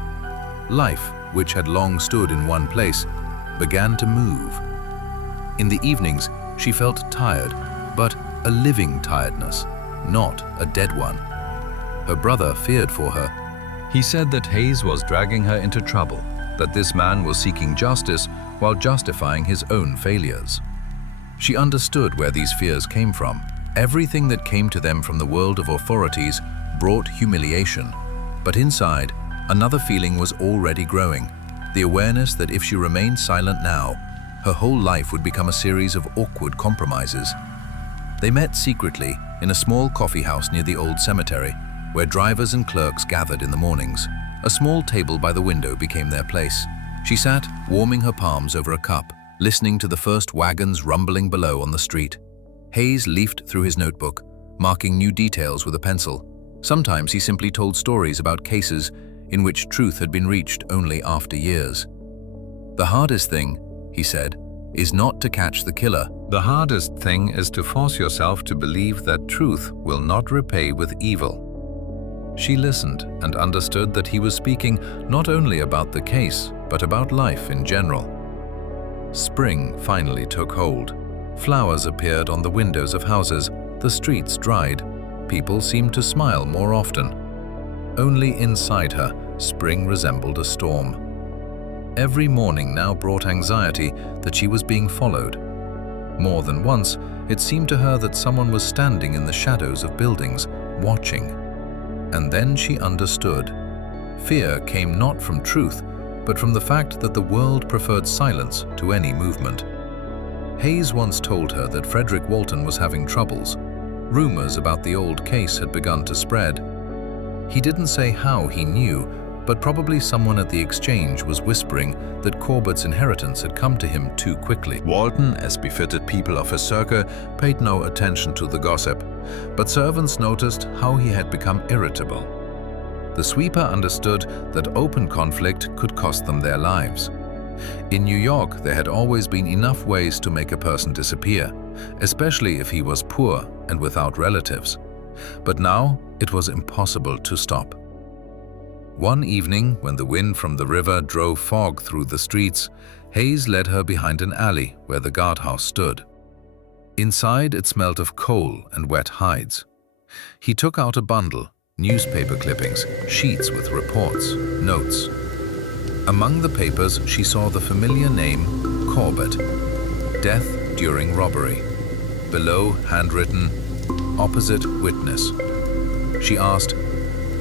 Life, which had long stood in one place, began to move. In the evenings, she felt tired, but a living tiredness, not a dead one. Her brother feared for her. He said that Hayes was dragging her into trouble, that this man was seeking justice while justifying his own failures. She understood where these fears came from. Everything that came to them from the world of authorities brought humiliation. But inside, another feeling was already growing, the awareness that if she remained silent now, her whole life would become a series of awkward compromises. They met secretly in a small coffee house near the old cemetery, where drivers and clerks gathered in the mornings. A small table by the window became their place. She sat, warming her palms over a cup, listening to the first wagons rumbling below on the street. Hayes leafed through his notebook, marking new details with a pencil. Sometimes he simply told stories about cases in which truth had been reached only after years. "The hardest thing," he said, "is not to catch the killer. The hardest thing is to force yourself to believe that truth will not repay with evil." She listened and understood that he was speaking not only about the case, but about life in general. Spring finally took hold. Flowers appeared on the windows of houses, the streets dried, people seemed to smile more often. Only inside her, spring resembled a storm. Every morning now brought anxiety that she was being followed. More than once, it seemed to her that someone was standing in the shadows of buildings, watching. And then she understood. Fear came not from truth, but from the fact that the world preferred silence to any movement. Hayes once told her that Frederick Walton was having troubles. Rumors about the old case had begun to spread. He didn't say how he knew, but probably someone at the exchange was whispering that Corbett's inheritance had come to him too quickly. Walton, as befitted people of his circle, paid no attention to the gossip, but servants noticed how he had become irritable. The sweeper understood that open conflict could cost them their lives. In New York, there had always been enough ways to make a person disappear, especially if he was poor and without relatives. But now, it was impossible to stop. One evening, when the wind from the river drove fog through the streets, Hayes led her behind an alley where the guardhouse stood. Inside, it smelt of coal and wet hides. He took out a bundle, newspaper clippings, sheets with reports, notes. Among the papers, she saw the familiar name Corbett, death during robbery. Below, handwritten, opposite witness. She asked,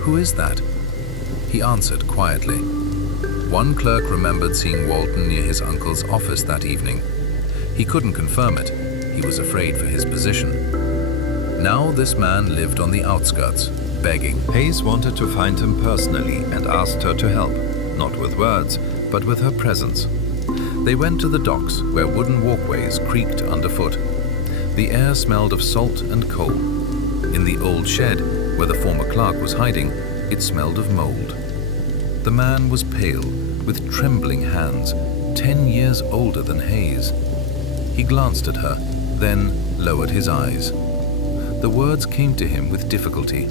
"Who is that?" He answered quietly. One clerk remembered seeing Walton near his uncle's office that evening. He couldn't confirm it. He was afraid for his position. Now this man lived on the outskirts, begging. Hayes wanted to find him personally and asked her to help, not with words, but with her presence. They went to the docks, where wooden walkways creaked underfoot. The air smelled of salt and coal. In the old shed, where the former clerk was hiding, it smelled of mold. The man was pale, with trembling hands, 10 years older than Hayes. He glanced at her, then lowered his eyes. The words came to him with difficulty.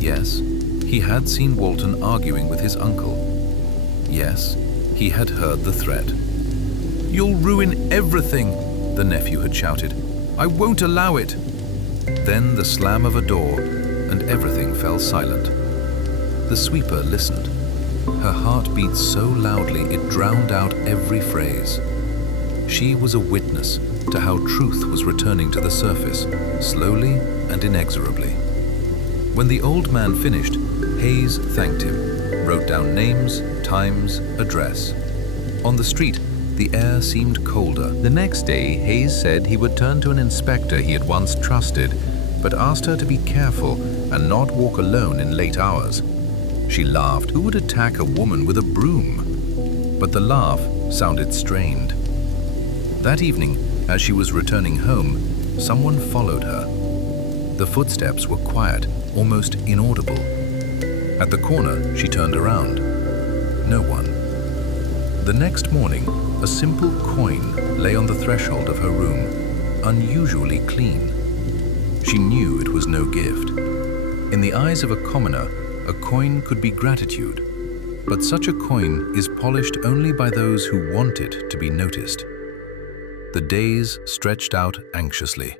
Yes, he had seen Walton arguing with his uncle. Yes, he had heard the threat. "You'll ruin everything," the nephew had shouted. "I won't allow it." Then the slam of a door, and everything fell silent. The sweeper listened. Her heart beat so loudly it drowned out every phrase. She was a witness to how truth was returning to the surface, slowly and inexorably. When the old man finished, Hayes thanked him, wrote down names, times, address. On the street, the air seemed colder. The next day, Hayes said he would turn to an inspector he had once trusted, but asked her to be careful and not walk alone in late hours. She laughed. Who would attack a woman with a broom? But the laugh sounded strained. That evening, as she was returning home, someone followed her. The footsteps were quiet, almost inaudible. At the corner, she turned around. No one. The next morning, a simple coin lay on the threshold of her room, unusually clean. She knew it was no gift. In the eyes of a commoner, a coin could be gratitude, but such a coin is polished only by those who want it to be noticed. The days stretched out anxiously.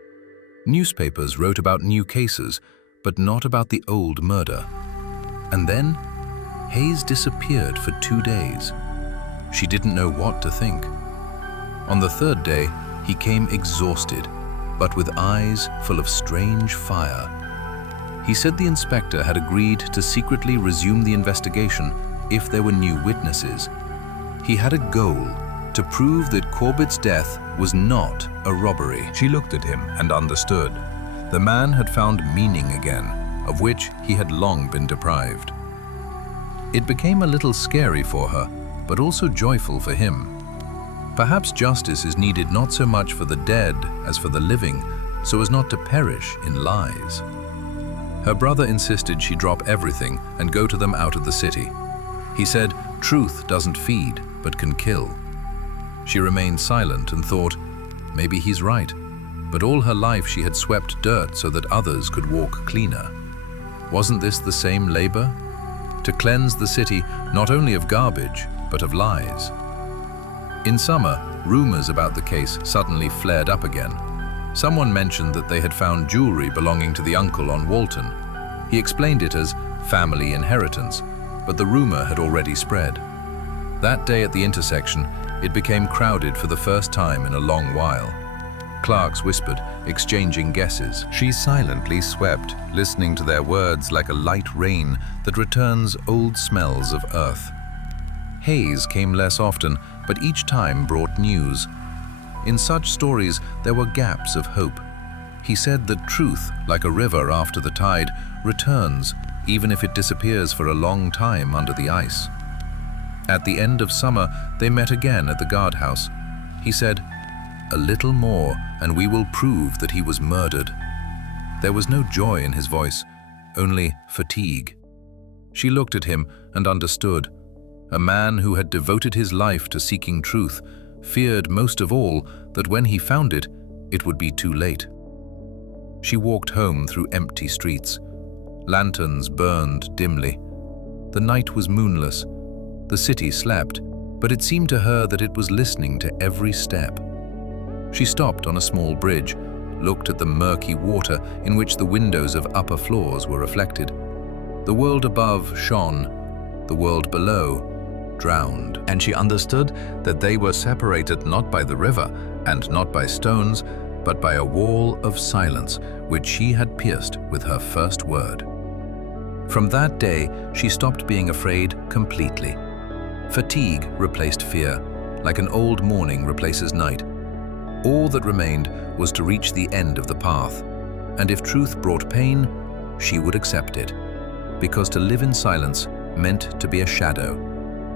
Newspapers wrote about new cases, but not about the old murder. And then, Hayes disappeared for 2 days. She didn't know what to think. On the third day, he came exhausted, but with eyes full of strange fire. He said the inspector had agreed to secretly resume the investigation if there were new witnesses. He had a goal to prove that Corbett's death was not a robbery. She looked at him and understood. The man had found meaning again, of which he had long been deprived. It became a little scary for her, but also joyful for him. Perhaps justice is needed not so much for the dead as for the living, so as not to perish in lies. Her brother insisted she drop everything and go to them out of the city. He said, truth doesn't feed, but can kill. She remained silent and thought, maybe he's right. But all her life she had swept dirt so that others could walk cleaner. Wasn't this the same labor? To cleanse the city not only of garbage, but of lies. In summer, rumors about the case suddenly flared up again. Someone mentioned that they had found jewelry belonging to the uncle on Walton. He explained it as family inheritance, but the rumor had already spread. That day at the intersection, it became crowded for the first time in a long while. Clerks whispered, exchanging guesses. She silently swept, listening to their words like a light rain that returns old smells of earth. Hayes came less often, but each time brought news. In such stories, there were gaps of hope. He said that truth, like a river after the tide, returns, even if it disappears for a long time under the ice. At the end of summer, they met again at the guardhouse. He said, "A little more, and we will prove that he was murdered." There was no joy in his voice, only fatigue. She looked at him and understood. A man who had devoted his life to seeking truth feared most of all that when he found it, it would be too late. She walked home through empty streets. Lanterns burned dimly. The night was moonless. The city slept, but it seemed to her that it was listening to every step. She stopped on a small bridge, looked at the murky water in which the windows of upper floors were reflected. The world above shone, the world below drowned, and she understood that they were separated not by the river and not by stones, but by a wall of silence which she had pierced with her first word. From that day, she stopped being afraid completely. Fatigue replaced fear, like an old morning replaces night. All that remained was to reach the end of the path, and if truth brought pain, she would accept it, because to live in silence meant to be a shadow,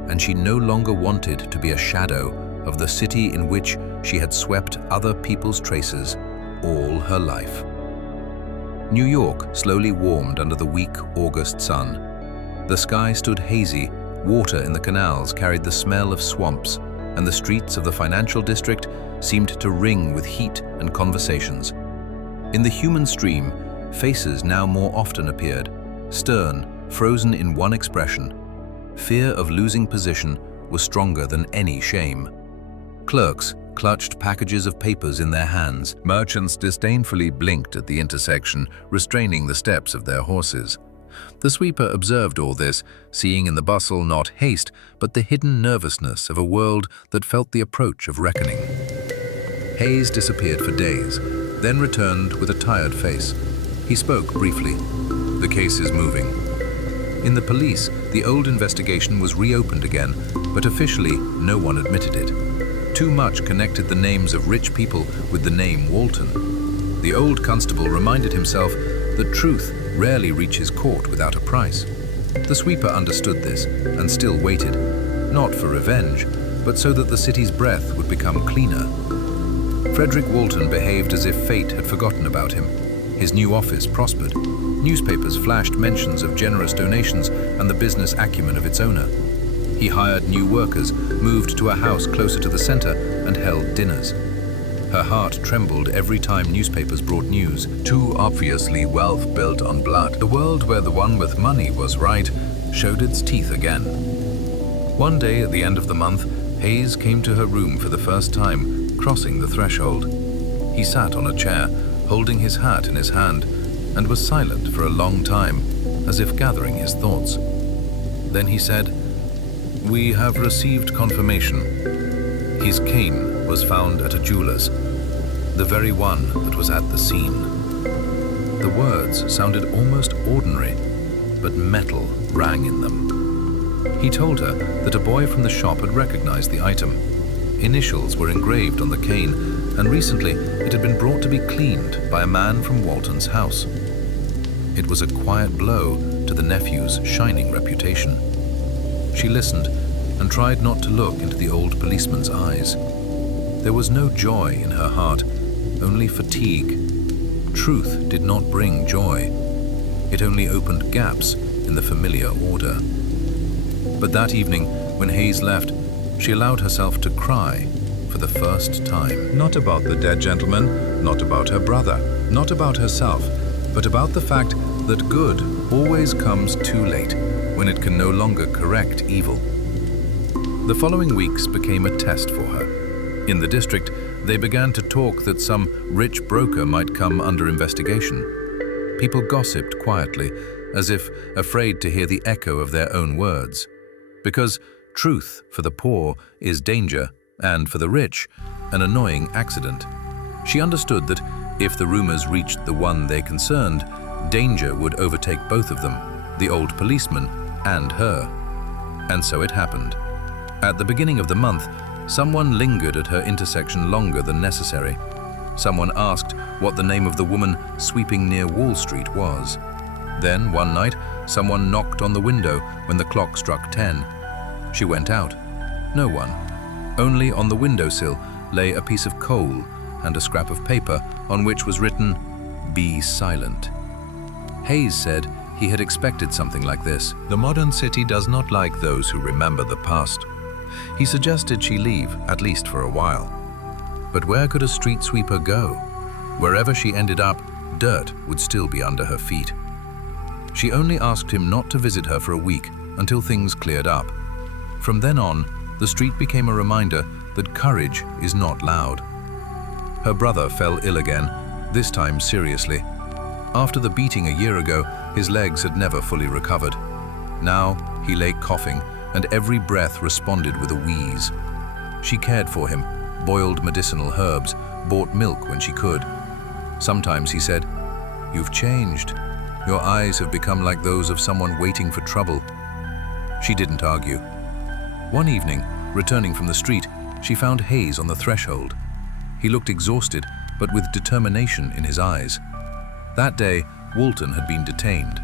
and she no longer wanted to be a shadow of the city in which she had swept other people's traces all her life. New York slowly warmed under the weak August sun. The sky stood hazy, water in the canals carried the smell of swamps, and the streets of the financial district seemed to ring with heat and conversations. In the human stream, faces now more often appeared, stern, frozen in one expression. Fear of losing position was stronger than any shame. Clerks clutched packages of papers in their hands. Merchants disdainfully blinked at the intersection, restraining the steps of their horses. The sweeper observed all this, seeing in the bustle not haste, but the hidden nervousness of a world that felt the approach of reckoning. Hayes disappeared for days, then returned with a tired face. He spoke briefly. "The case is moving." In the police, The old investigation was reopened again, but officially no one admitted it. Too much connected the names of rich people with the name Walton. The old constable reminded himself that truth rarely reaches court without a price. The sweeper understood this and still waited, not for revenge, but so that the city's breath would become cleaner. Frederick Walton behaved as if fate had forgotten about him. His new office prospered. Newspapers flashed mentions of generous donations and the business acumen of its owner. He hired new workers, moved to a house closer to the center, and held dinners. Her heart trembled every time newspapers brought news. Too obviously wealth built on blood. The world where the one with money was right showed its teeth again. One day at the end of the month, Hayes came to her room for the first time, crossing the threshold. He sat on a chair, holding his hat in his hand, and was silent for a long time, as if gathering his thoughts. Then he said, "We have received confirmation. His cane was found at a jeweler's, the very one that was at the scene." The words sounded almost ordinary, but metal rang in them. He told her that a boy from the shop had recognized the item. Initials were engraved on the cane, and recently it had been brought to be cleaned by a man from Walton's house. It was a quiet blow to the nephew's shining reputation. She listened and tried not to look into the old policeman's eyes. There was no joy in her heart, only fatigue. Truth did not bring joy. It only opened gaps in the familiar order. But that evening, when Hayes left, she allowed herself to cry for the first time. Not about the dead gentleman, not about her brother, not about herself, but about the fact that good always comes too late, when it can no longer correct evil. The following weeks became a test for her. In the district, they began to talk that some rich broker might come under investigation. People gossiped quietly, as if afraid to hear the echo of their own words. Because truth for the poor is danger, and for the rich, an annoying accident. She understood that if the rumors reached the one they concerned, danger would overtake both of them, the old policeman and her. And so it happened. At the beginning of the month, someone lingered at her intersection longer than necessary. Someone asked what the name of the woman sweeping near Wall Street was. Then, one night, someone knocked on the window when the clock struck 10. She went out. No one. Only on the windowsill lay a piece of coal and a scrap of paper on which was written, "Be silent." Hayes said he had expected something like this. The modern city does not like those who remember the past. He suggested she leave, at least for a while. But where could a street sweeper go? Wherever she ended up, dirt would still be under her feet. She only asked him not to visit her for a week until things cleared up. From then on, the street became a reminder that courage is not loud. Her brother fell ill again, this time seriously. After the beating a year ago, his legs had never fully recovered. Now he lay coughing, and every breath responded with a wheeze. She cared for him, boiled medicinal herbs, bought milk when she could. Sometimes he said, "You've changed. Your eyes have become like those of someone waiting for trouble." She didn't argue. One evening, returning from the street, she found Hayes on the threshold. He looked exhausted, but with determination in his eyes. That day, Walton had been detained.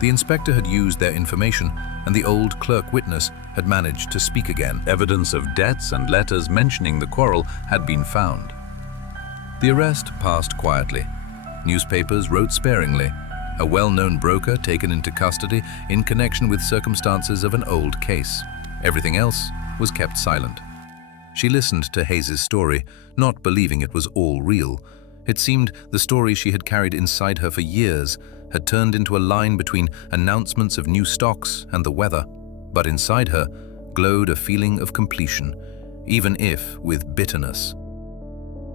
The inspector had used their information, and the old clerk witness had managed to speak again. Evidence of debts and letters mentioning the quarrel had been found. The arrest passed quietly. Newspapers wrote sparingly. A well-known broker taken into custody in connection with circumstances of an old case. Everything else was kept silent. She listened to Hayes' story, not believing it was all real. It seemed the story she had carried inside her for years had turned into a line between announcements of new stocks and the weather. But inside her glowed a feeling of completion, even if with bitterness.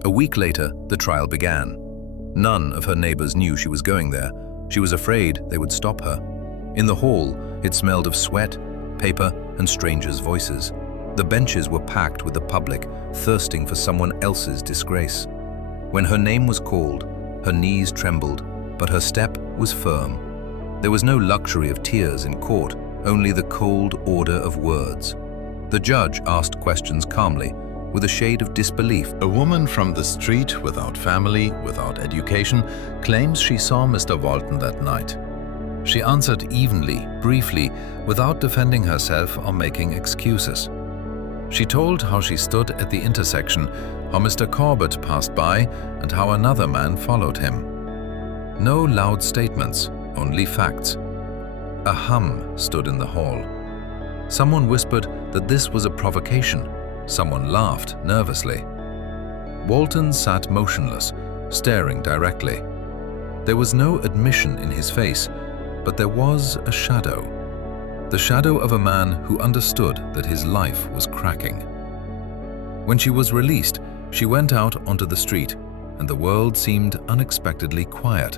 A week later, the trial began. None of her neighbors knew she was going there. She was afraid they would stop her. In the hall, it smelled of sweat, paper, and strangers' voices. The benches were packed with the public, thirsting for someone else's disgrace. When her name was called, her knees trembled, but her step was firm. There was no luxury of tears in court, only the cold order of words. The judge asked questions calmly, with a shade of disbelief. A woman from the street, without family, without education, claims she saw Mr. Walton that night. She answered evenly, briefly, without defending herself or making excuses. She told how she stood at the intersection, how Mr. Corbett passed by, and how another man followed him. No loud statements, only facts. A hum stood in the hall. Someone whispered that this was a provocation. Someone laughed nervously. Walton sat motionless, staring directly. There was no admission in his face, but there was a shadow. The shadow of a man who understood that his life was cracking. When she was released, she went out onto the street, and the world seemed unexpectedly quiet.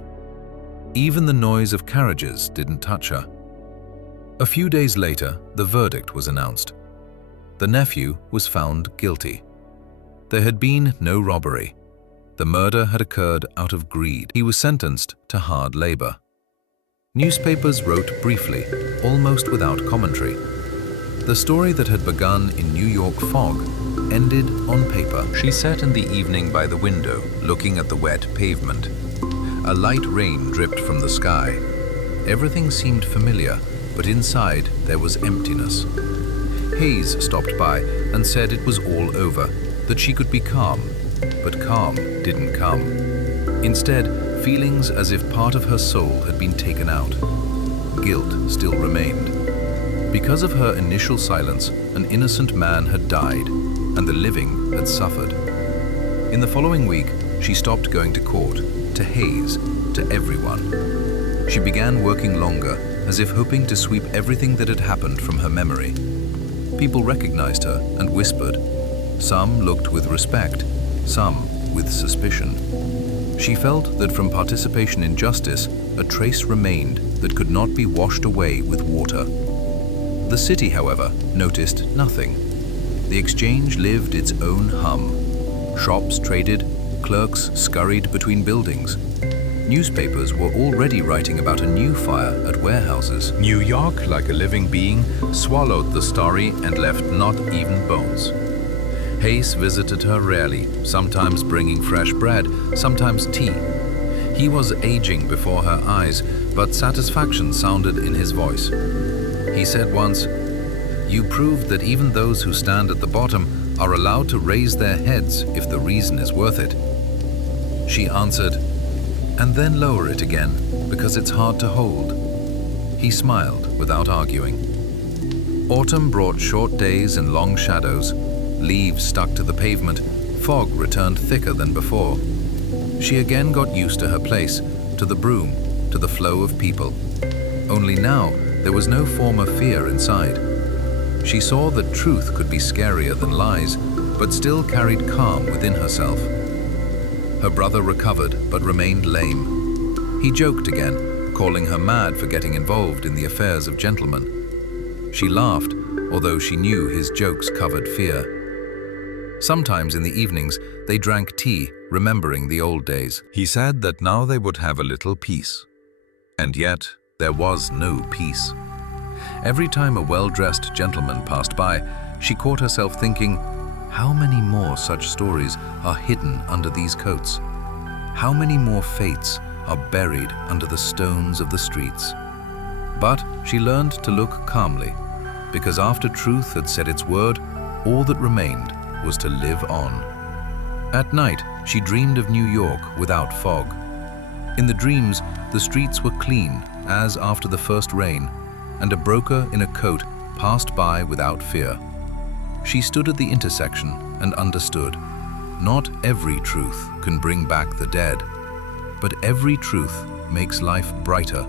Even the noise of carriages didn't touch her. A few days later, the verdict was announced. The nephew was found guilty. There had been no robbery. The murder had occurred out of greed. He was sentenced to hard labor. Newspapers wrote briefly, almost without commentary. The story that had begun in New York fog ended on paper. She sat in the evening by the window, looking at the wet pavement. A light rain dripped from the sky. Everything seemed familiar, but inside there was emptiness. Hayes stopped by and said it was all over, that she could be calm, but calm didn't come. Instead, feelings as if part of her soul had been taken out. Guilt still remained. Because of her initial silence, an innocent man had died, and the living had suffered. In the following week, she stopped going to court, to Hayes, to everyone. She began working longer, as if hoping to sweep everything that had happened from her memory. People recognized her and whispered. Some looked with respect, some with suspicion. She felt that from participation in justice, a trace remained that could not be washed away with water. The city, however, noticed nothing. The exchange lived its own hum. Shops traded, clerks scurried between buildings. Newspapers were already writing about a new fire at warehouses. New York, like a living being, swallowed the story and left not even bones. Hayes visited her rarely, sometimes bringing fresh bread, sometimes tea. He was aging before her eyes, but satisfaction sounded in his voice. He said once, "You proved that even those who stand at the bottom are allowed to raise their heads if the reason is worth it." She answered, "And then lower it again, because it's hard to hold." He smiled without arguing. Autumn brought short days and long shadows. Leaves stuck to the pavement. Fog returned thicker than before. She again got used to her place, to the broom, to the flow of people. Only now, there was no former fear inside. She saw that truth could be scarier than lies, but still carried calm within herself. Her brother recovered, but remained lame. He joked again, calling her mad for getting involved in the affairs of gentlemen. She laughed, although she knew his jokes covered fear. Sometimes in the evenings, they drank tea, remembering the old days. He said that now they would have a little peace. And yet, there was no peace. Every time a well-dressed gentleman passed by, she caught herself thinking, how many more such stories are hidden under these coats? How many more fates are buried under the stones of the streets? But she learned to look calmly, because after truth had said its word, all that remained was to live on. At night, she dreamed of New York without fog. In the dreams, the streets were clean, as after the first rain, and a broker in a coat passed by without fear. She stood at the intersection and understood. Not every truth can bring back the dead, but every truth makes life brighter,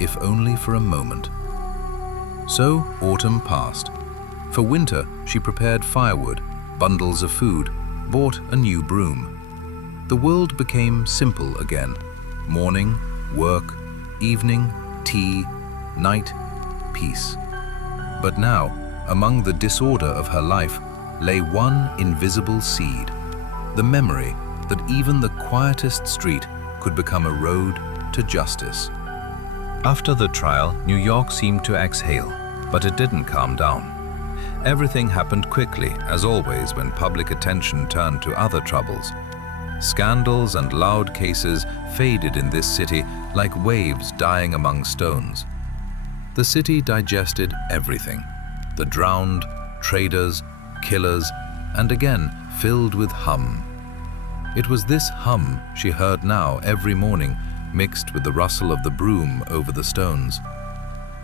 if only for a moment. So autumn passed. For winter, she prepared firewood, bundles of food, bought a new broom. The world became simple again. Morning, work, evening, tea, night, peace. But now, among the disorder of her life, lay one invisible seed, the memory that even the quietest street could become a road to justice. After the trial, New York seemed to exhale. But it didn't calm down. Everything happened quickly, as always when public attention turned to other troubles. Scandals and loud cases faded in this city like waves dying among stones. The city digested everything: the drowned, traders, killers, and again filled with hum. It was this hum she heard now every morning, mixed with the rustle of the broom over the stones.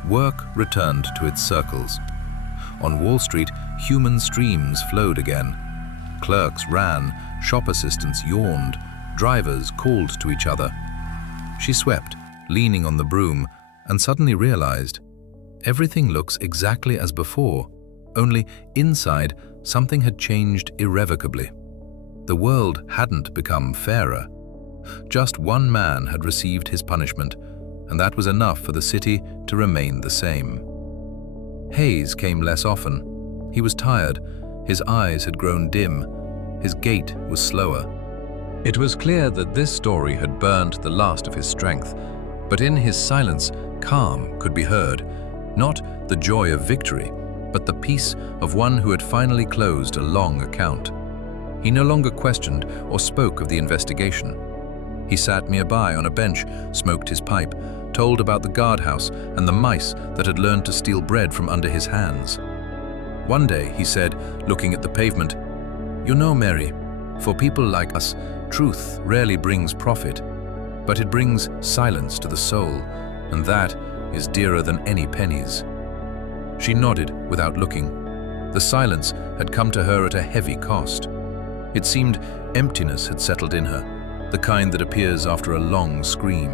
Work returned to its circles. On Wall Street, human streams flowed again. Clerks ran, shop assistants yawned, drivers called to each other. She swept, leaning on the broom, and suddenly realized everything looks exactly as before, only inside something had changed irrevocably. The world hadn't become fairer. Just one man had received his punishment, and that was enough for the city to remain the same. Hayes came less often. He was tired, his eyes had grown dim, his gait was slower. It was clear that this story had burned the last of his strength, but in his silence, calm could be heard, not the joy of victory, but the peace of one who had finally closed a long account. He no longer questioned or spoke of the investigation. He sat nearby on a bench, smoked his pipe, told about the guardhouse and the mice that had learned to steal bread from under his hands. One day, he said, looking at the pavement, "You know, Mary, for people like us, truth rarely brings profit, but it brings silence to the soul, and that is dearer than any pennies." She nodded without looking. The silence had come to her at a heavy cost. It seemed emptiness had settled in her, the kind that appears after a long scream.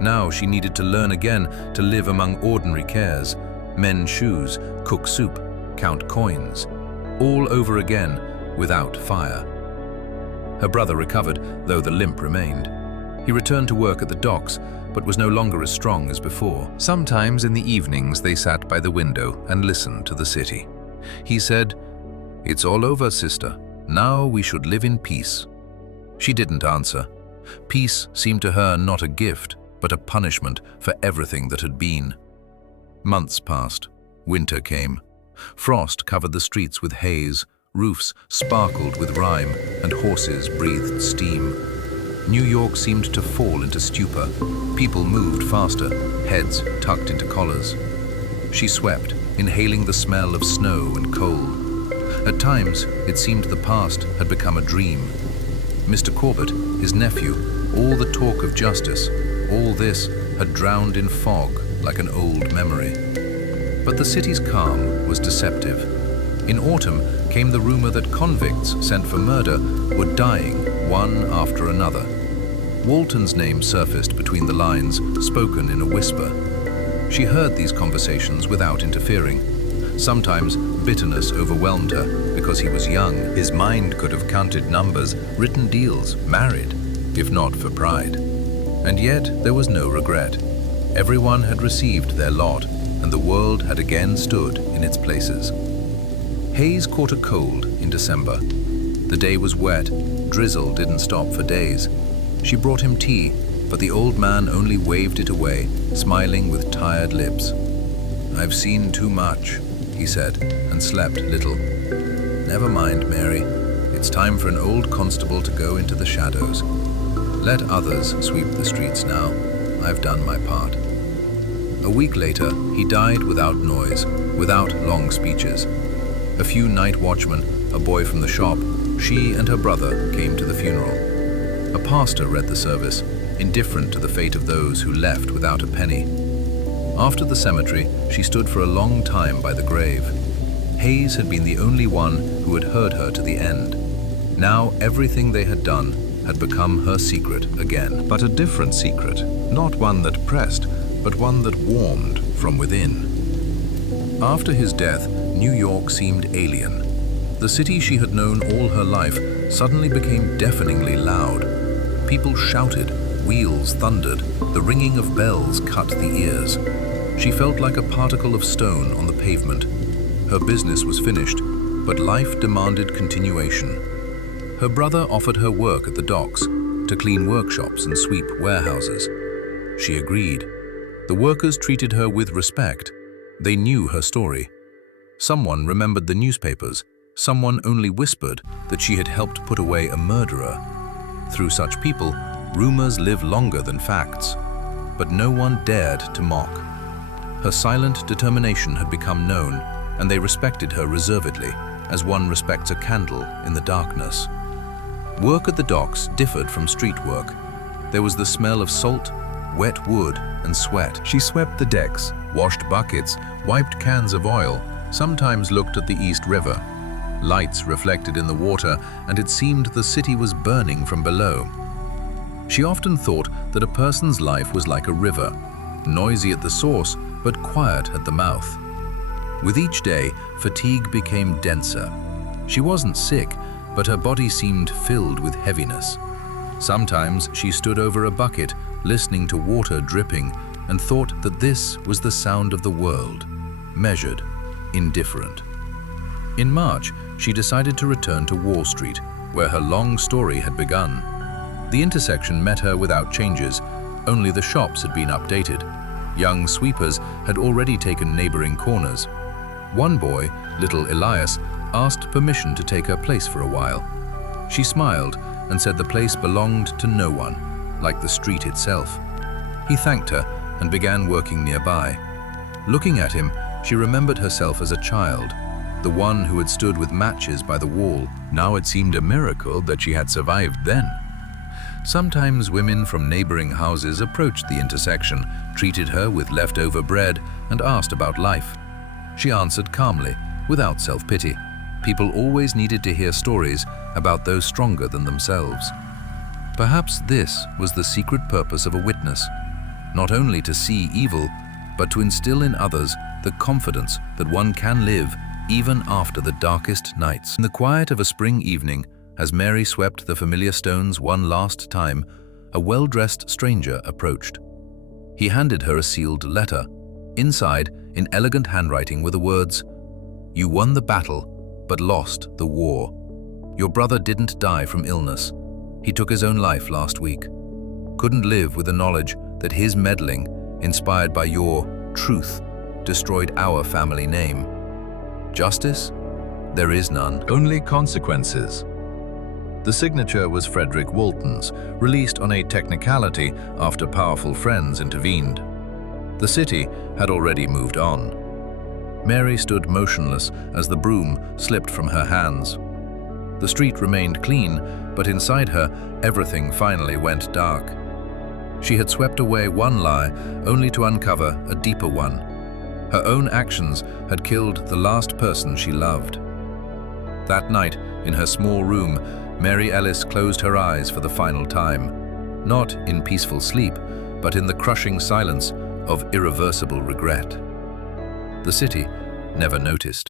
Now she needed to learn again to live among ordinary cares, mend shoes, cook soup, count coins, all over again without fire. Her brother recovered, though the limp remained. He returned to work at the docks, but was no longer as strong as before. Sometimes in the evenings they sat by the window and listened to the city. He said, "It's all over, sister. Now we should live in peace." She didn't answer. Peace seemed to her not a gift, but a punishment for everything that had been. Months passed. Winter came. Frost covered the streets with haze, roofs sparkled with rime, and horses breathed steam. New York seemed to fall into stupor. People moved faster, heads tucked into collars. She swept, inhaling the smell of snow and coal. At times, it seemed the past had become a dream. Mr. Corbett, his nephew, all the talk of justice, all this had drowned in fog like an old memory. But the city's calm was deceptive. In autumn came the rumor that convicts sent for murder were dying one after another. Walton's name surfaced between the lines, spoken in a whisper. She heard these conversations without interfering. Sometimes bitterness overwhelmed her because he was young. His mind could have counted numbers, written deals, married, if not for pride. And yet there was no regret. Everyone had received their lot, and the world had again stood in its places. Hayes caught a cold in December. The day was wet, drizzle didn't stop for days. She brought him tea, but the old man only waved it away, smiling with tired lips. "I've seen too much," he said, and slept little. "Never mind, Mary. It's time for an old constable to go into the shadows. Let others sweep the streets now. I've done my part." A week later, he died without noise, without long speeches. A few night watchmen, a boy from the shop, she and her brother came to the funeral. A pastor read the service, indifferent to the fate of those who left without a penny. After the cemetery, she stood for a long time by the grave. Hayes had been the only one who had heard her to the end. Now everything they had done had become her secret again. But a different secret, not one that pressed, but one that warmed from within. After his death, New York seemed alien. The city she had known all her life suddenly became deafeningly loud. People shouted, wheels thundered, the ringing of bells cut the ears. She felt like a particle of stone on the pavement. Her business was finished, but life demanded continuation. Her brother offered her work at the docks, to clean workshops and sweep warehouses. She agreed. The workers treated her with respect. They knew her story. Someone remembered the newspapers. Someone only whispered that she had helped put away a murderer. Through such people, rumors live longer than facts. But no one dared to mock. Her silent determination had become known, and they respected her reservedly, as one respects a candle in the darkness. Work at the docks differed from street work. There was the smell of salt, wet wood, and sweat. She swept the decks, washed buckets, wiped cans of oil, sometimes looked at the East River. Lights reflected in the water, and it seemed the city was burning from below. She often thought that a person's life was like a river, noisy at the source, but quiet at the mouth. With each day, fatigue became denser. She wasn't sick, but her body seemed filled with heaviness. Sometimes she stood over a bucket, listening to water dripping, and thought that this was the sound of the world, measured, indifferent. In March, she decided to return to Wall Street, where her long story had begun. The intersection met her without changes. Only the shops had been updated. Young sweepers had already taken neighboring corners. One boy, little Elias, asked permission to take her place for a while. She smiled and said the place belonged to no one, like the street itself. He thanked her and began working nearby. Looking at him, she remembered herself as a child, the one who had stood with matches by the wall. Now it seemed a miracle that she had survived then. Sometimes women from neighboring houses approached the intersection, treated her with leftover bread, and asked about life. She answered calmly, without self-pity. People always needed to hear stories about those stronger than themselves. Perhaps this was the secret purpose of a witness, not only to see evil, but to instill in others the confidence that one can live even after the darkest nights. In the quiet of a spring evening, as Mary swept the familiar stones one last time, a well-dressed stranger approached. He handed her a sealed letter. Inside, in elegant handwriting, were the words, "You won the battle, but lost the war. Your brother didn't die from illness. He took his own life last week. Couldn't live with the knowledge that his meddling, inspired by your truth, destroyed our family name. Justice? There is none. Only consequences." The signature was Frederick Walton's, released on a technicality after powerful friends intervened. The city had already moved on. Mary stood motionless as the broom slipped from her hands. The street remained clean, but inside her, everything finally went dark. She had swept away one lie, only to uncover a deeper one. Her own actions had killed the last person she loved. That night, in her small room, Mary Ellis closed her eyes for the final time, not in peaceful sleep, but in the crushing silence of irreversible regret. The city never noticed.